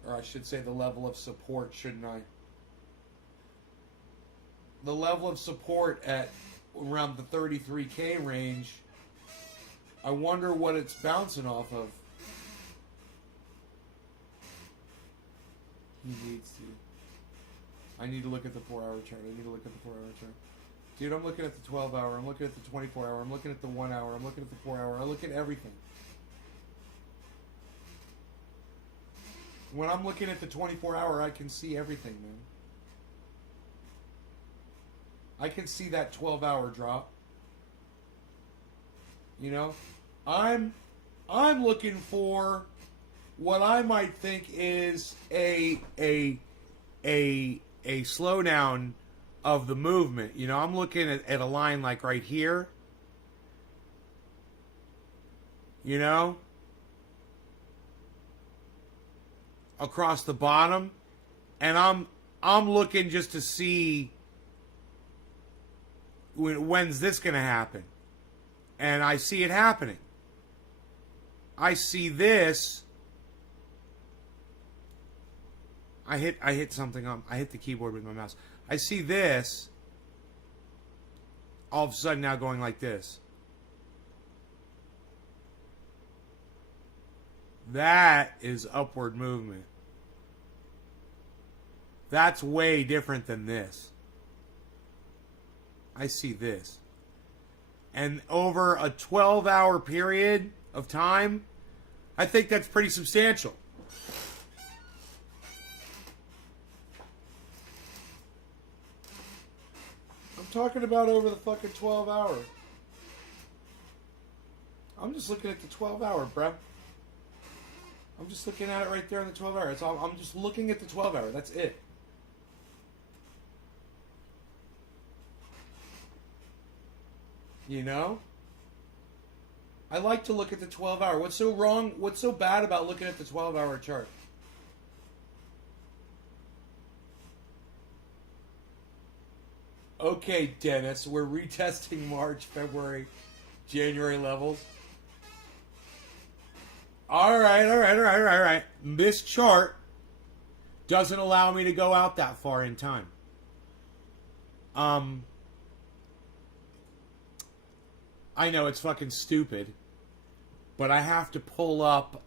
Or I should say the level of support, shouldn't I? The level of support at around the 33K range, I wonder what it's bouncing off of. He needs to. I need to look at the 4-hour chart. I need to look at the 4-hour chart. Dude, I'm looking at the 12-hour. I'm looking at the 24-hour. I'm looking at the 1 hour. I'm looking at the 4-hour. I look at everything. When I'm looking at the 24-hour, I can see everything, man. I can see that 12-hour drop. You know, I'm looking for what I might think is a slowdown of the movement. You know, I'm looking at a line like right here. You know, across the bottom, and I'm looking just to see when's this going to happen. And I see it happening. I see this. I hit something on. I hit the keyboard with my mouse. I see this. All of a sudden now going like this. That is upward movement. That's way different than this. I see this. And over a 12-hour period of time, I think that's pretty substantial. I'm talking about over the fucking 12-hour. I'm just looking at the 12-hour, bruh. I'm just looking at it right there on the 12-hour. I'm just looking at the 12-hour. That's it. You know? I like to look at the 12-hour. What's so wrong? What's so bad about looking at the 12-hour chart? Okay, Dennis, we're retesting March, February, January levels. All right. This chart doesn't allow me to go out that far in time. I know it's fucking stupid, but I have to pull up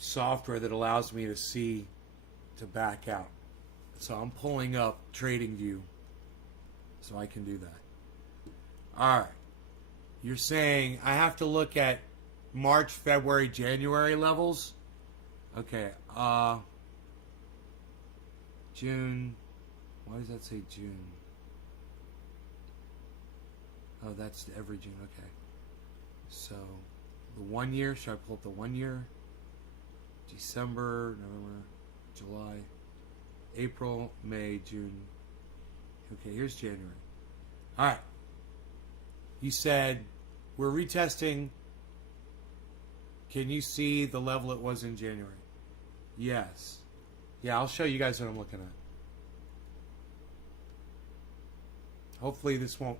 software that allows me to back out. So I'm pulling up TradingView so I can do that. All right. You're saying I have to look at March, February, January levels? Okay. June. Why does that say June? Oh, that's every June. Okay. So the 1 year. Should I pull up the 1 year? December, November, July, April, May, June. Okay, here's January. All right. You said we're retesting. Can you see the level it was in January? Yes. Yeah, I'll show you guys what I'm looking at. Hopefully this won't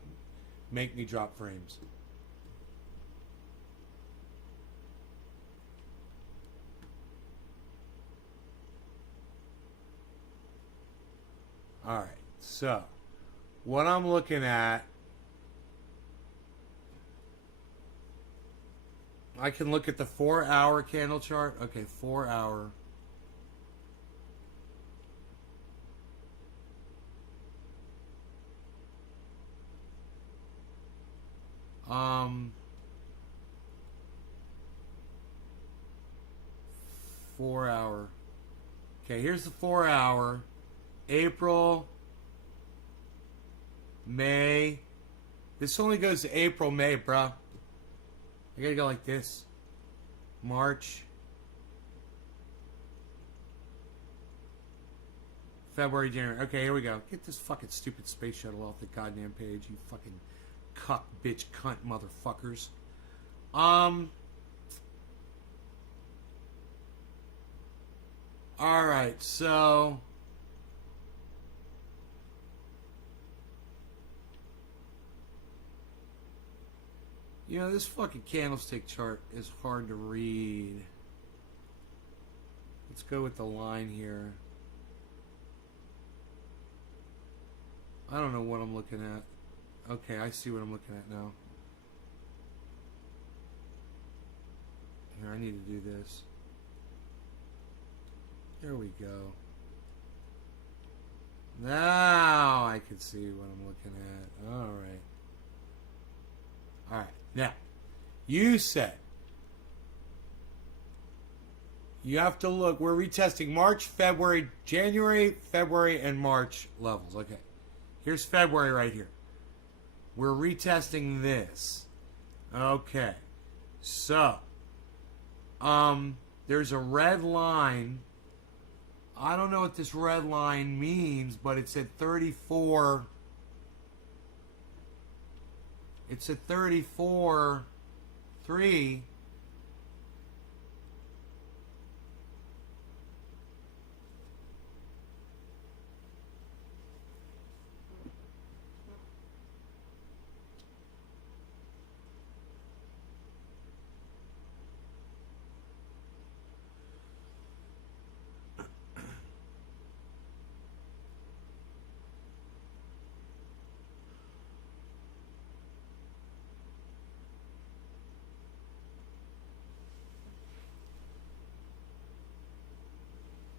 make me drop frames. All right, so what I'm looking at, I can look at the 4-hour candle chart. Okay, 4-hour. Um, 4-hour. Okay, here's the 4-hour. April, May. This only goes to April, May, bruh. I gotta go like this. March. February, January. Okay, here we go. Get this fucking stupid space shuttle off the goddamn page, you fucking cuck, bitch, cunt, motherfuckers. Alright, so... You know, this fucking candlestick chart is hard to read. Let's go with the line here. I don't know what I'm looking at. Okay, I see what I'm looking at now. Here, I need to do this. There we go. Now I can see what I'm looking at. Alright. Alright. Now, you said you have to look. We're retesting March, February, January, February, and March levels. Okay. Here's February right here. We're retesting this. Okay. So, there's a red line. I don't know what this red line means, but it's at 34. It's at 34.3.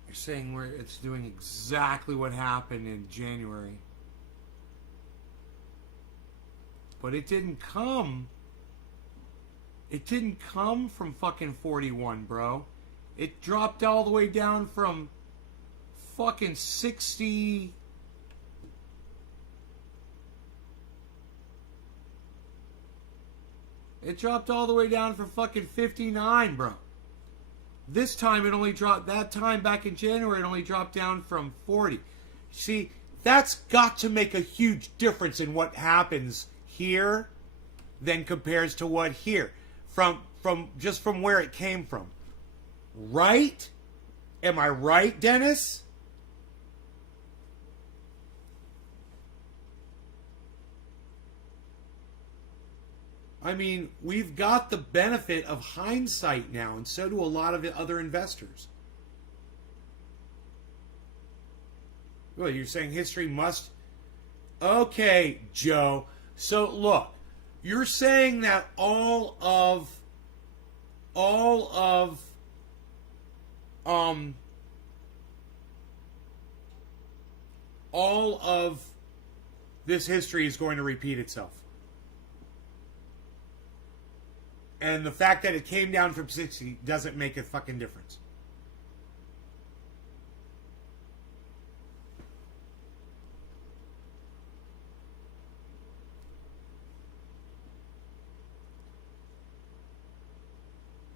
You're saying where it's doing exactly what happened in January. But it didn't come. It didn't come from fucking 41, bro. It dropped all the way down from fucking 60. It dropped all the way down from fucking 59, bro. This time it only dropped, that time back in January, it only dropped down from 40. See, that's got to make a huge difference in what happens here than compares to what here. From just from where it came from. Right? Am I right, Dennis? I mean, we've got the benefit of hindsight now, and so do a lot of other investors. Well, you're saying history must... Okay, Joe. So, look. You're saying that all of this history is going to repeat itself. And the fact that it came down from 60 doesn't make a fucking difference.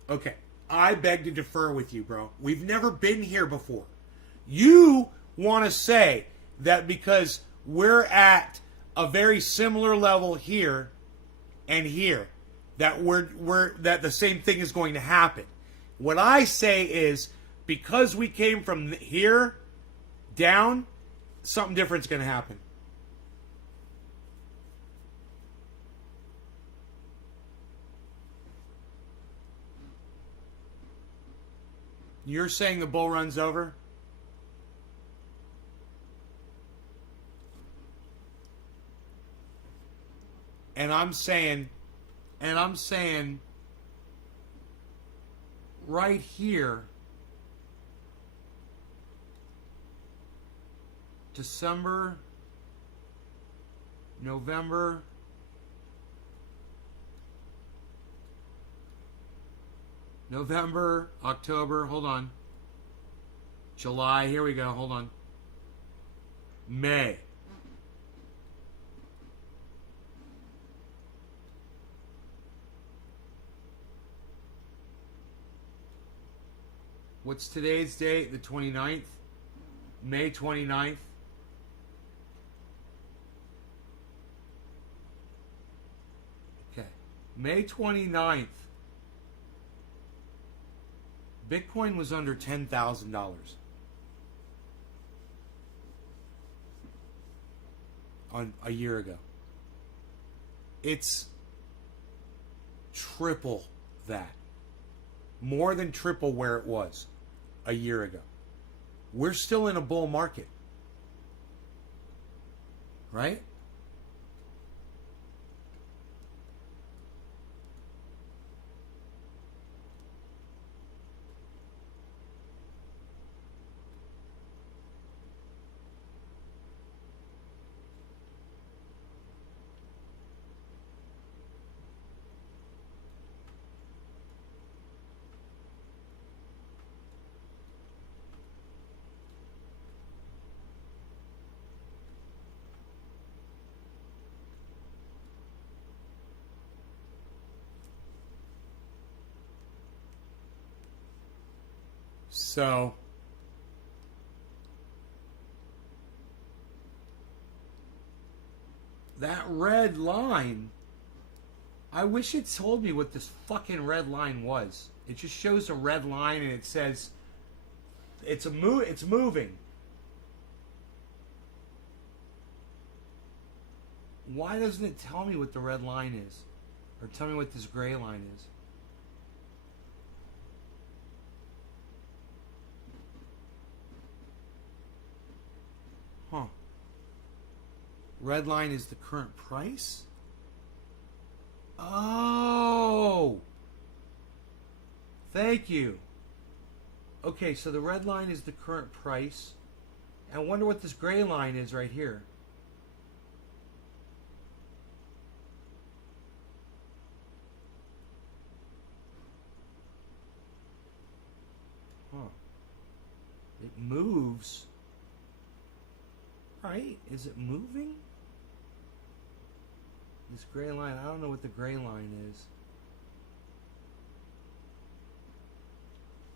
Okay, I beg to defer with you, bro. We've never been here before. You want to say that because we're at a very similar level here and here, that that the same thing is going to happen. What I say is, because we came from here down, something different's going to happen. You're saying the bull run's over? And I'm saying right here, December, November, October, hold on. July, here we go, hold on. May. What's today's date? The 29th? May 29th. Okay. May 29th. Bitcoin was under $10,000 on a year ago. It's triple that. More than triple where it was a year ago. We're still in a bull market. Right? So, that red line, I wish it told me what this fucking red line was. It just shows a red line and it says it's moving. Why doesn't it tell me what the red line is? Or tell me what this gray line is? Huh. Red line is the current price? Oh! Thank you. Okay, so the red line is the current price. I wonder what this gray line is right here. Huh. It moves. Right? Is it moving? This gray line, I don't know what the gray line is.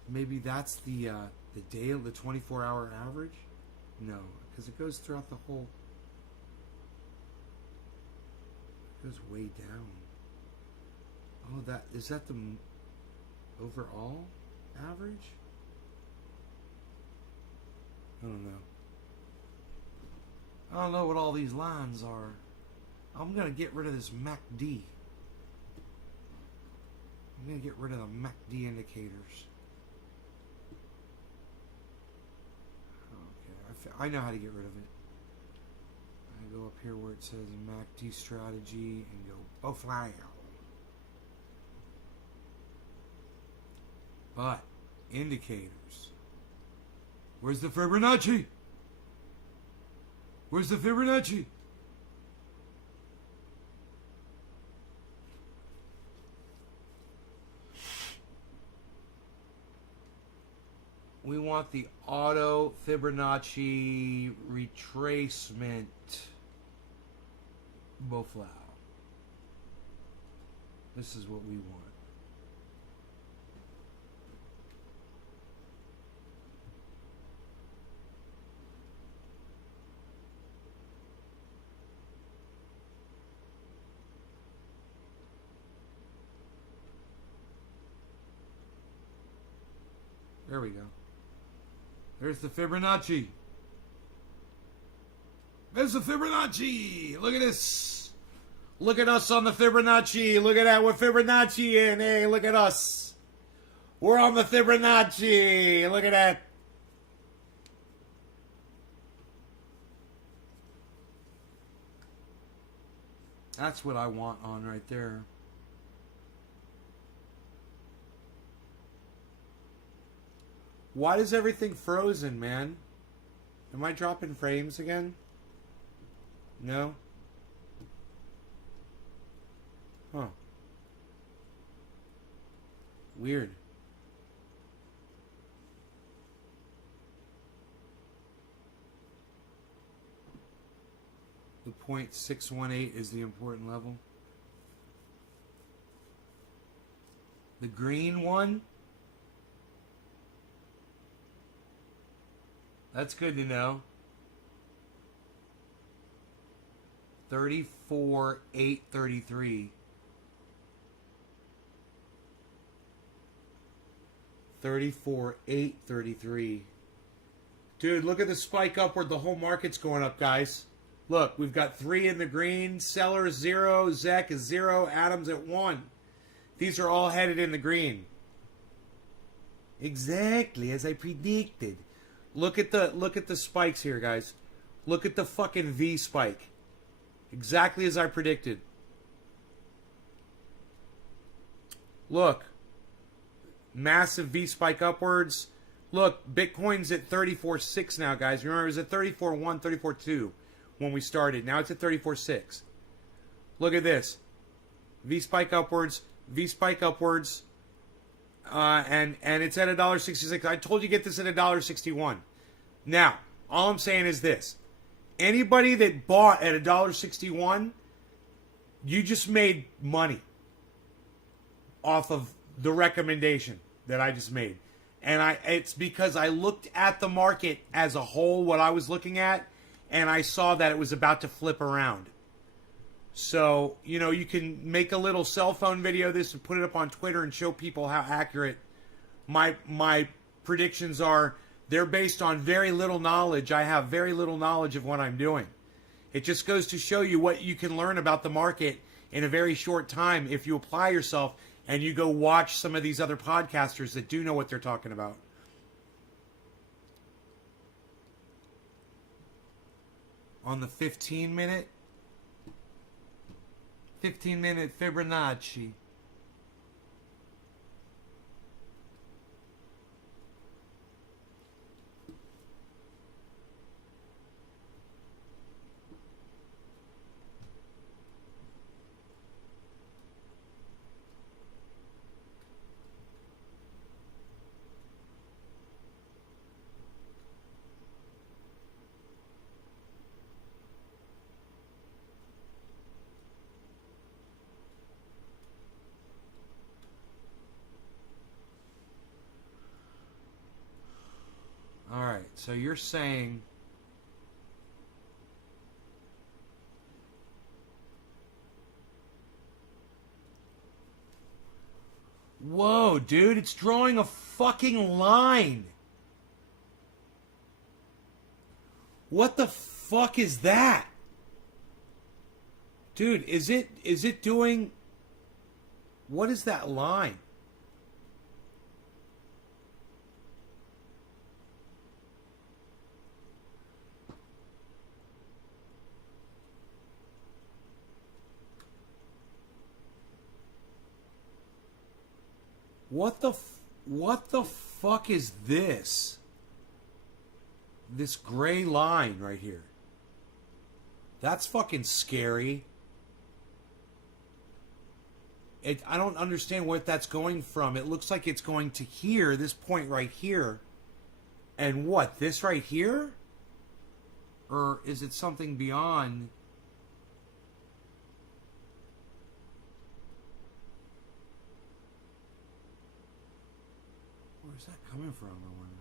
Maybe that's the day of the 24-hour average? No, because it goes throughout the whole. It goes way down. Oh, that is that the overall average? I don't know. I don't know what all these lines are. I'm going to get rid of this MACD. I'm going to get rid of the MACD indicators. Okay, I know how to get rid of it. I go up here where it says MACD strategy and go profile. But, indicators. Where's the Fibonacci? Where's the Fibonacci? We want the auto Fibonacci retracement profile. This is what we want. There we go. There's the Fibonacci. There's the Fibonacci. Look at this. Look at us on the Fibonacci. Look at that. We're Fibonacci in. Hey, look at us. We're on the Fibonacci. Look at that. That's what I want on right there. Why is everything frozen, man? Am I dropping frames again? No? Huh. Weird. The 0.618 is the important level. The green one? That's good to know. 34,833. 34,833. Dude, look at the spike upward. The whole market's going up, guys. Look, we've got 3 in the green. Sellers 0. Zek is 0. Adams at 1. These are all headed in the green. Exactly as I predicted. Look at the spikes here, guys. Look at the fucking V spike. Exactly as I predicted. Look. Massive V spike upwards. Look, Bitcoin's at 34.6 now, guys. Remember, it was at 34.1, 34.2 when we started. Now it's at 34.6. Look at this. V spike upwards. V spike upwards. And it's at $1.66. I told you get this at $1.61. Now, all I'm saying is this. Anybody that bought at $1.61, you just made money off of the recommendation that I just made. And it's because I looked at the market as a whole, what I was looking at, and I saw that it was about to flip around. So, you know, you can make a little cell phone video of this and put it up on Twitter and show people how accurate my predictions are. They're based on very little knowledge. I have very little knowledge of what I'm doing. It just goes to show you what you can learn about the market in a very short time if you apply yourself and you go watch some of these other podcasters that do know what they're talking about. On the 15-minute Fibonacci. All right, so you're saying whoa, dude, it's drawing a fucking line. What the fuck is that? Dude, is it doing what is that line? What the fuck is this? This gray line right here. That's fucking scary. I don't understand what that's going from. It looks like it's going to here, this point right here. And what, this right here? Or is it something beyond? Where's that coming from, I wonder?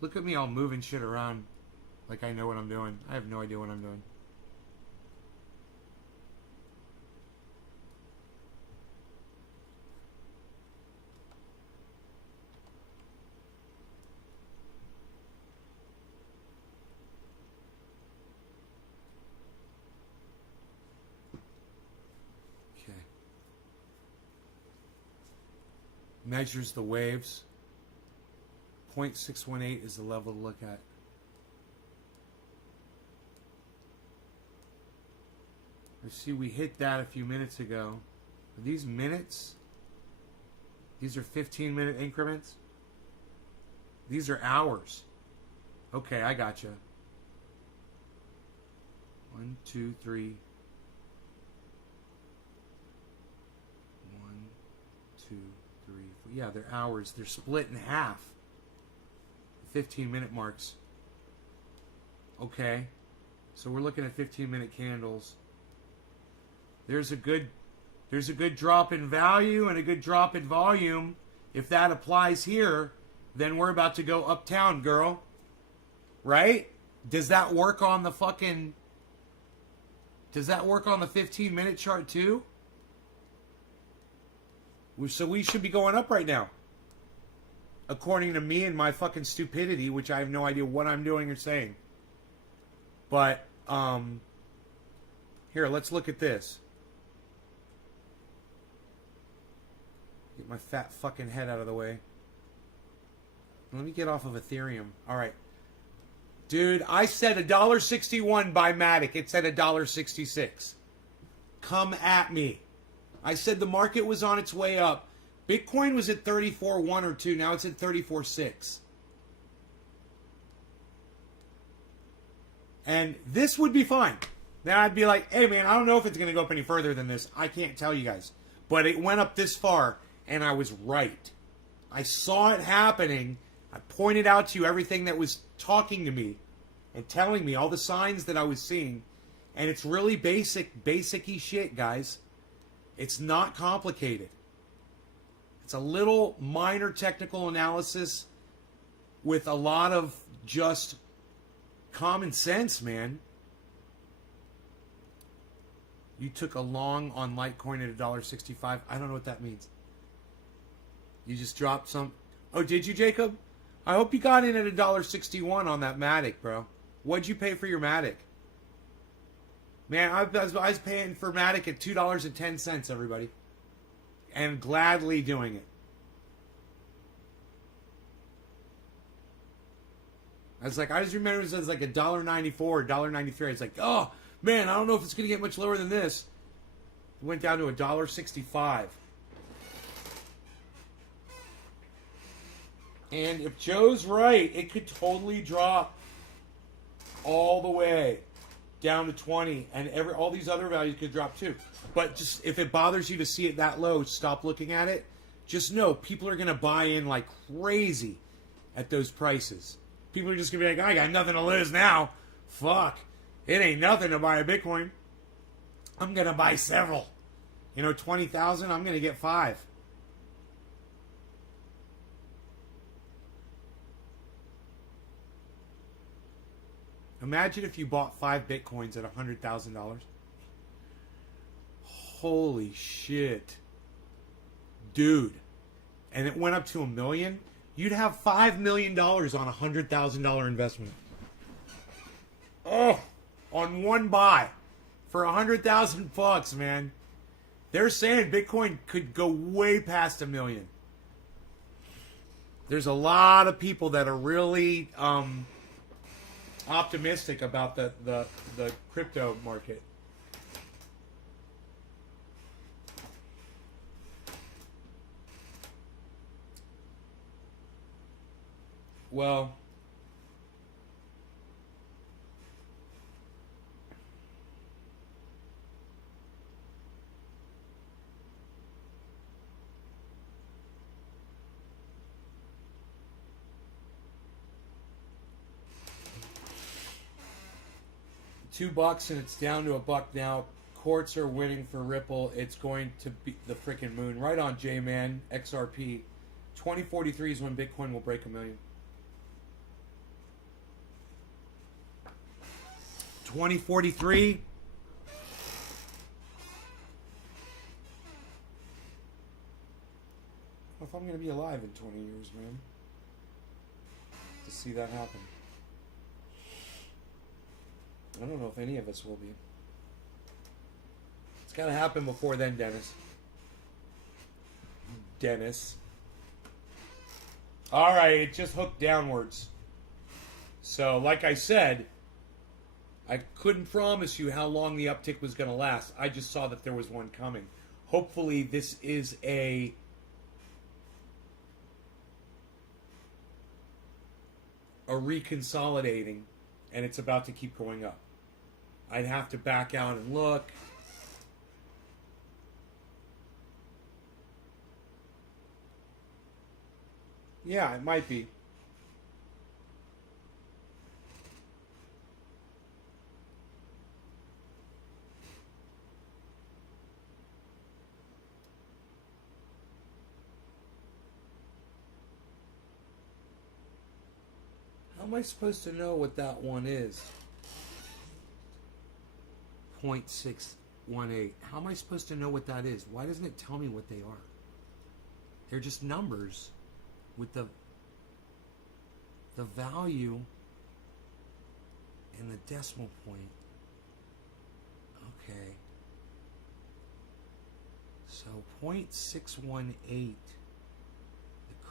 Look at me all moving shit around like I know what I'm doing. I have no idea what I'm doing. Okay. Measures the waves. 0.618 is the level to look at. I see we hit that a few minutes ago. Are these minutes? These are 15-minute increments? These are hours. Okay, I gotcha. 1, 2, 3. 1, 2, 3, 4. Yeah, they're hours. They're split in half. 15-minute marks. Okay. So we're looking at 15-minute candles. There's a good drop in value and a good drop in volume. If that applies here, then we're about to go uptown, girl. right? Does that work on the fucking... Does that work on the 15-minute chart too? So we should be going up right now. According to me and my fucking stupidity, which I have no idea what I'm doing or saying. But, here, let's look at this. Get my fat fucking head out of the way. Let me get off of Ethereum. Alright. Dude, I said $1.61 by Matic. It said $1.66. Come at me. I said the market was on its way up. Bitcoin was at 34.1 or 2. Now it's at 34.6. And this would be fine. Then I'd be like, hey man, I don't know if it's going to go up any further than this. I can't tell you guys. But it went up this far, and I was right. I saw it happening. I pointed out to you everything that was talking to me and telling me all the signs that I was seeing. And it's really basic-y shit, guys. It's not complicated. It's a little minor technical analysis with a lot of just common sense, man. You took a long on Litecoin at $1.65. I don't know what that means. You just dropped some... Oh, did you, Jacob? I hope you got in at $1.61 on that Matic, bro. What'd you pay for your Matic? Man, I was paying for Matic at $2.10, everybody. And gladly doing it. I was like, I just remember it was like $1.94, $1.93. I was like, oh, man, I don't know if it's going to get much lower than this. It went down to $1.65. And if Joe's right, it could totally drop all the way down to 20, and all these other values could drop too. But just if it bothers you to see it that low, stop looking at it. Just know people are going to buy in like crazy at those prices. People are just going to be like, I got nothing to lose now. Fuck. It ain't nothing to buy a Bitcoin. I'm going to buy several. 20,000, I'm going to get 5. Imagine if you bought 5 Bitcoins at $100,000. Holy shit. Dude. And it went up to $1 million. You'd have $5 million on a $100,000 investment. Oh, on one buy for $100,000, man. They're saying Bitcoin could go way past $1 million. There's a lot of people that are really optimistic about the crypto market. Well, $2 and it's down to $1 now. Courts are winning for Ripple. It's going to be the freaking moon. Right on, J-Man. XRP. 2043 is when Bitcoin will break $1 million. 2043. If I'm going to be alive in 20 years, man, to see that happen. I don't know if any of us will be. It's got to happen before then, Dennis. All right, it just hooked downwards. So, like I said, I couldn't promise you how long the uptick was going to last. I just saw that there was one coming. Hopefully, this is a reconsolidating, and it's about to keep going up. I'd have to back out and look. Yeah, it might be. How am I supposed to know what that one is? 0.618. How am I supposed to know what that is? Why doesn't it tell me what they are? They're just numbers with the value and the decimal point. Okay. So 0.618. The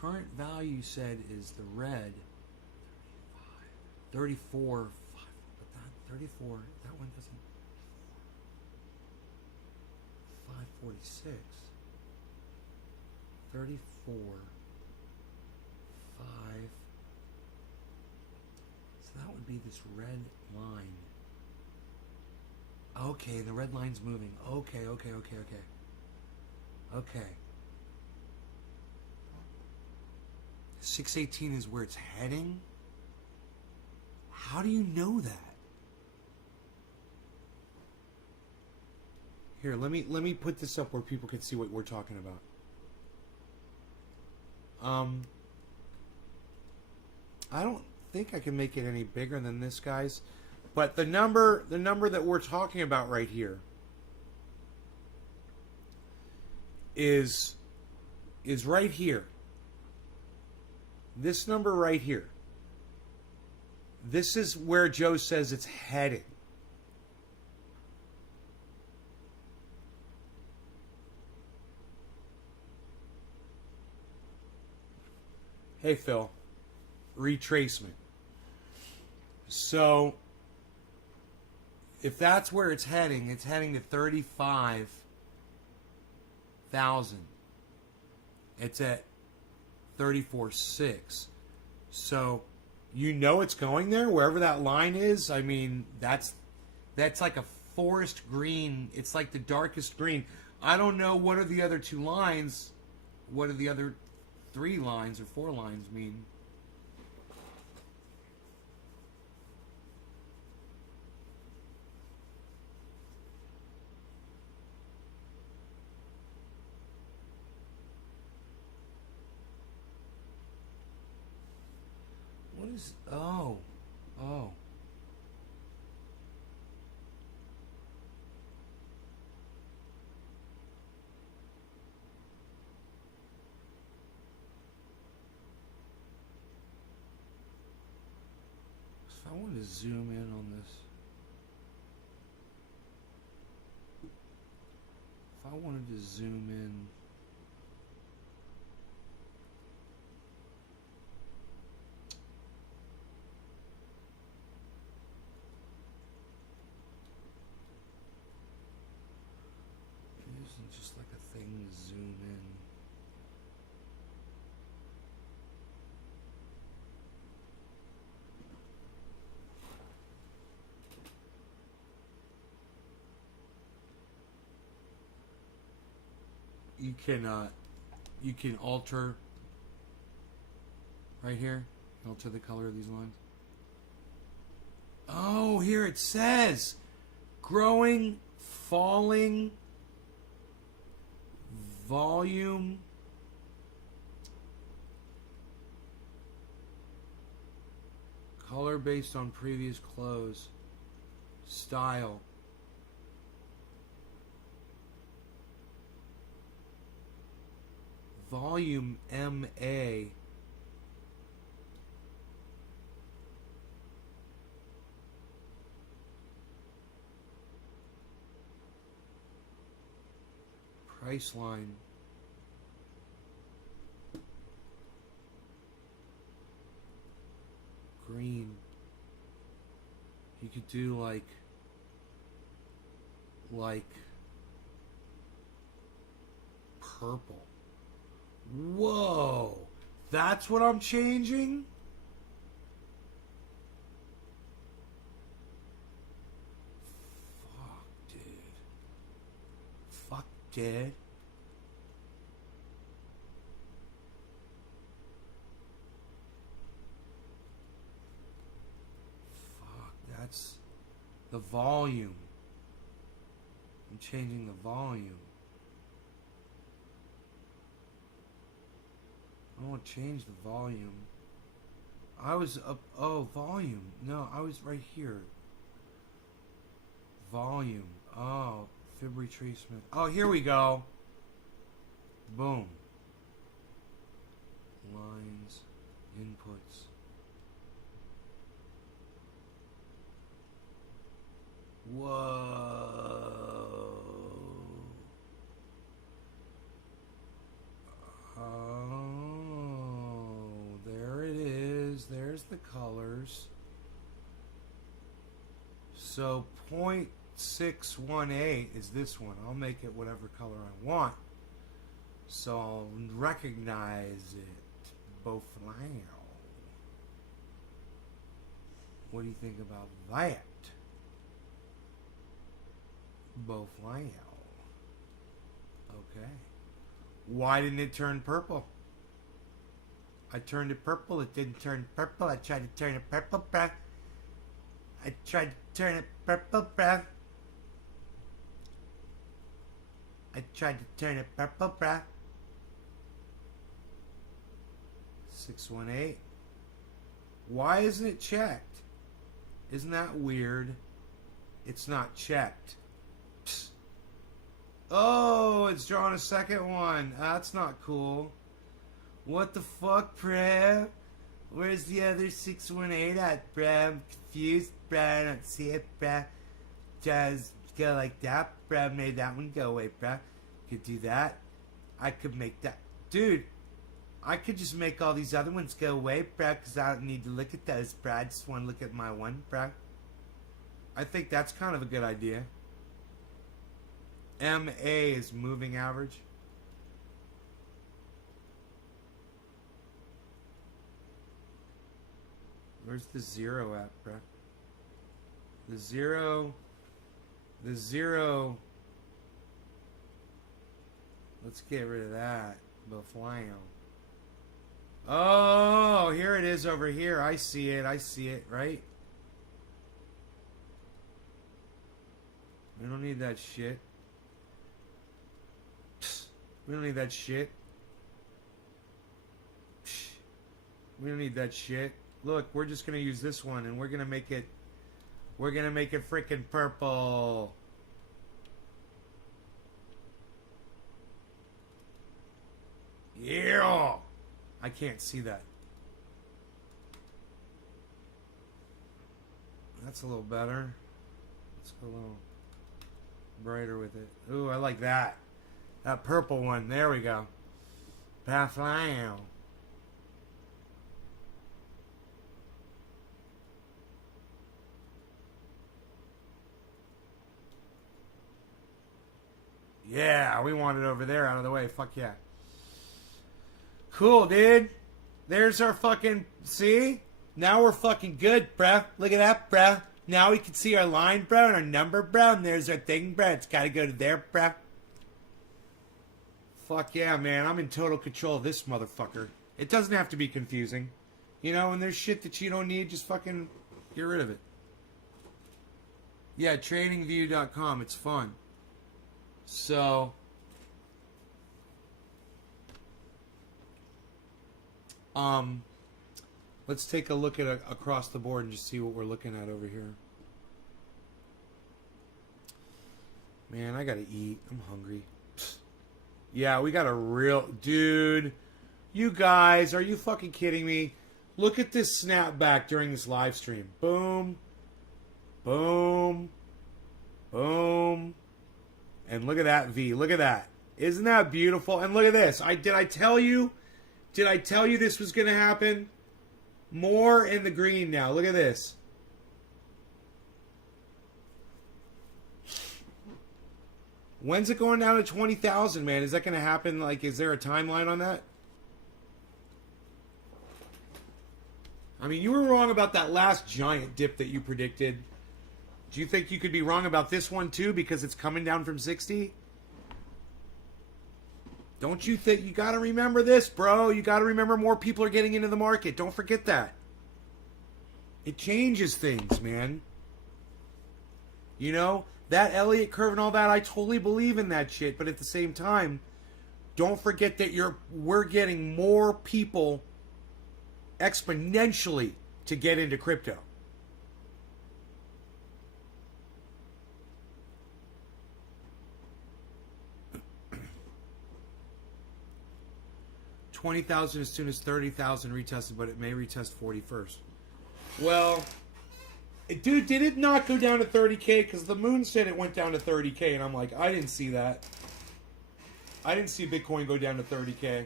current value said is the red 34. But that 34, that one doesn't. 546. 34. 5. So that would be this red line. Okay, the red line's moving. Okay. 618 is where it's heading? How do you know that? Here, let me put this up where people can see what we're talking about. I don't think I can make it any bigger than this, guys. But the number that we're talking about right here is right here. This number right here. This is where Joe says it's heading. Hey, Phil. Retracement. So, if that's where it's heading to 35,000. It's at 34.6. So, you know it's going there, wherever that line is. I mean, that's like a forest green. It's like the darkest green. I don't know what are the other two lines. What are the other 3 lines or 4 lines mean? What is... Oh. I want to zoom in on this. If I wanted to zoom in, using just like a thing to zoom in. You can alter right here, alter the color of these lines. Oh, here it says growing, falling, volume, color based on previous close, style. Volume MA. Price line. Green. You could do like purple. Whoa, that's what I'm changing? Fuck, dude. Fuck, dude. Fuck, that's the volume. I'm changing the volume. I want to change the volume. I was up. Oh, volume. No, I was right here. Volume. Oh, fib retracement. Oh, here we go. Boom. Lines. Inputs. Whoa. Oh, there it is. There's the colors. So 0.618 is this one. I'll make it whatever color I want. So I'll recognize it. Both now. What do you think about that? Both now. Okay. Why didn't it turn purple? I turned it purple. It didn't turn purple. I tried to turn it purple, bruh. I tried to turn it purple, bruh. I tried to turn it purple, bruh. 618. Why isn't it checked? Isn't that weird? It's not checked. Psst. Oh, it's drawn a second one. That's not cool. What the fuck, bruh? Where's the other 618 at, bruh? I'm confused, bruh. I don't see it, bruh. Just go like that, bruh. Made that one go away, bruh. Could do that. I could make that. Dude, I could just make all these other ones go away, bruh, because I don't need to look at those, bruh. I just want to look at my one, bruh. I think that's kind of a good idea. MA is moving average. Where's the zero at, bruh? The zero. Let's get rid of that. Baflio. Oh, here it is over here. I see it, right? We don't need that shit. Psst. We don't need that shit. Psst. We don't need that shit. Look, we're just gonna use this one and we're gonna make it freaking purple. Yeah. I can't see that. That's a little better. Let's go a little brighter with it. Ooh, I like that. That purple one. There we go. Baflio. Yeah, we want it over there out of the way. Fuck yeah. Cool, dude. There's our fucking... See? Now we're fucking good, bruh. Look at that, bruh. Now we can see our line, bro, and our number, bro. And there's our thing, bro. It's got to go to there, bruh. Fuck yeah, man. I'm in total control of this motherfucker. It doesn't have to be confusing. You know, when there's shit that you don't need, just fucking get rid of it. Yeah, tradingview.com. It's fun. So... let's take a look at across the board and just see what we're looking at over here. Man, I gotta eat. I'm hungry. Psst. Yeah, we got a real... Dude, you guys, are you fucking kidding me? Look at this snapback during this live stream. Boom. Boom. Boom. And look at that V. Look at that. Isn't that beautiful? And look at this. Did I tell you this was going to happen? More in the green now. Look at this. When's it going down to 20,000, man? Is that going to happen? Like, is there a timeline on that? I mean, you were wrong about that last giant dip that you predicted. Do you think you could be wrong about this one, too, because it's coming down from 60? Don't you think... You got to remember this, bro. You got to remember more people are getting into the market. Don't forget that. It changes things, man. You know? That Elliott curve and all that, I totally believe in that shit. But at the same time, don't forget that we're getting more people exponentially to get into crypto. $20,000 as soon as 30,000 retested, but it may retest 40 first. Well, dude, did it not go down to 30K? Because the moon said it went down to 30K, and I'm like, I didn't see that. I didn't see Bitcoin go down to 30K.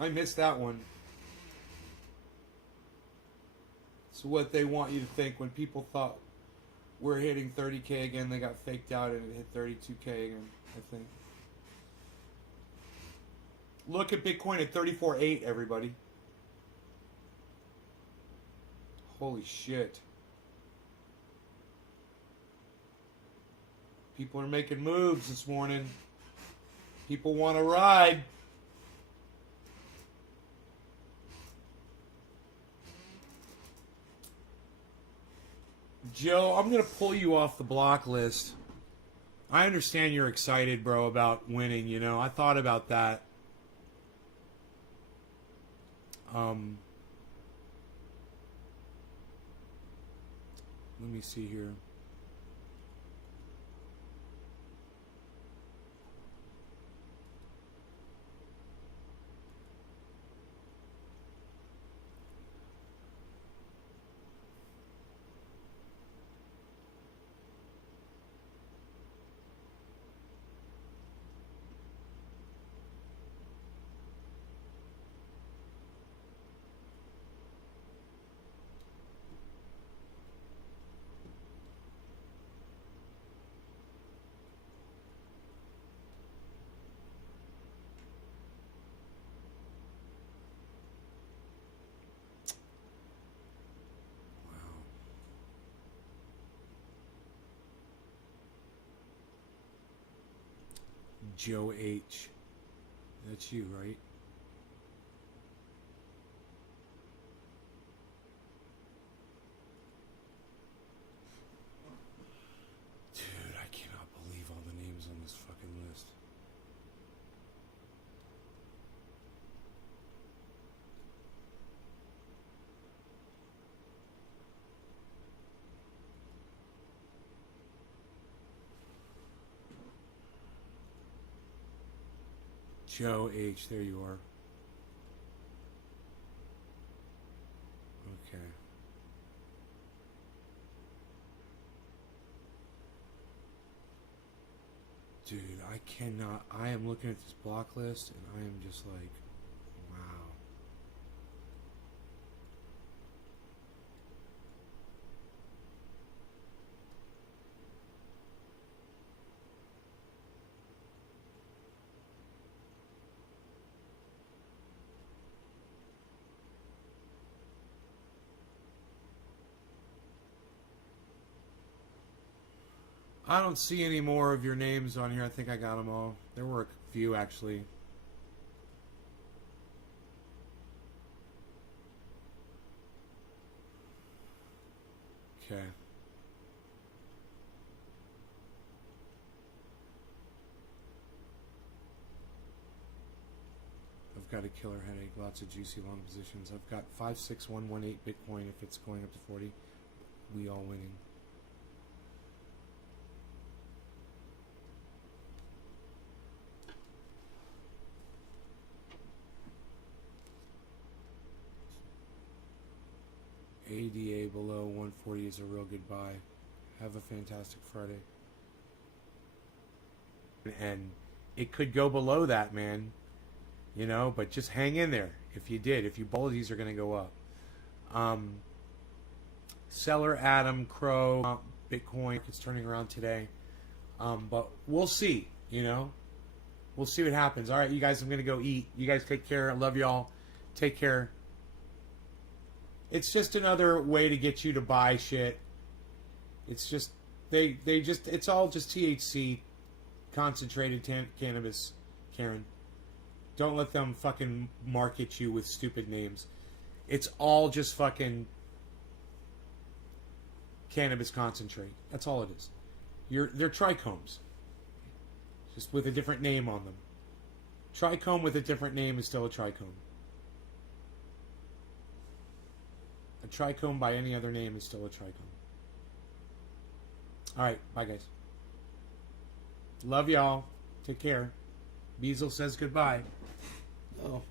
I missed that one. It's what they want you to think. When people thought we're hitting 30K again, they got faked out and it hit 32K again, I think. Look at Bitcoin at 34.8, everybody. Holy shit. People are making moves this morning. People want to ride. Joe, I'm going to pull you off the block list. I understand you're excited, bro, about winning, you know. I thought about that. Let me see here. Joe H. That's you, right? Dude, I cannot believe all the names on this fucking list. Joe H, there you are. Okay. Dude, I cannot. I am looking at this block list and I am just like, wow. I don't see any more of your names on here. I think I got them all. There were a few, actually. Okay. I've got a killer headache. Lots of juicy long positions. I've got 56118 Bitcoin if it's going up to 40. We all winning. ADA below 140 is a real good buy. Have a fantastic Friday. And it could go below that, man. You know, but just hang in there. If you did, if you bold, these are going to go up. Seller Adam Crow Bitcoin it's turning around today. But we'll see, you know. We'll see what happens. All right, you guys, I'm going to go eat. You guys take care. I love y'all. Take care. It's just another way to get you to buy shit. It's just they just it's all just THC concentrated cannabis, Karen. Don't let them fucking market you with stupid names. It's all just fucking cannabis concentrate. That's all it is. They're trichomes. Just with a different name on them. Trichome with a different name is still a trichome. A trichome by any other name is still a trichome. All right, bye guys. Love y'all. Take care. Beazle says goodbye. Oh.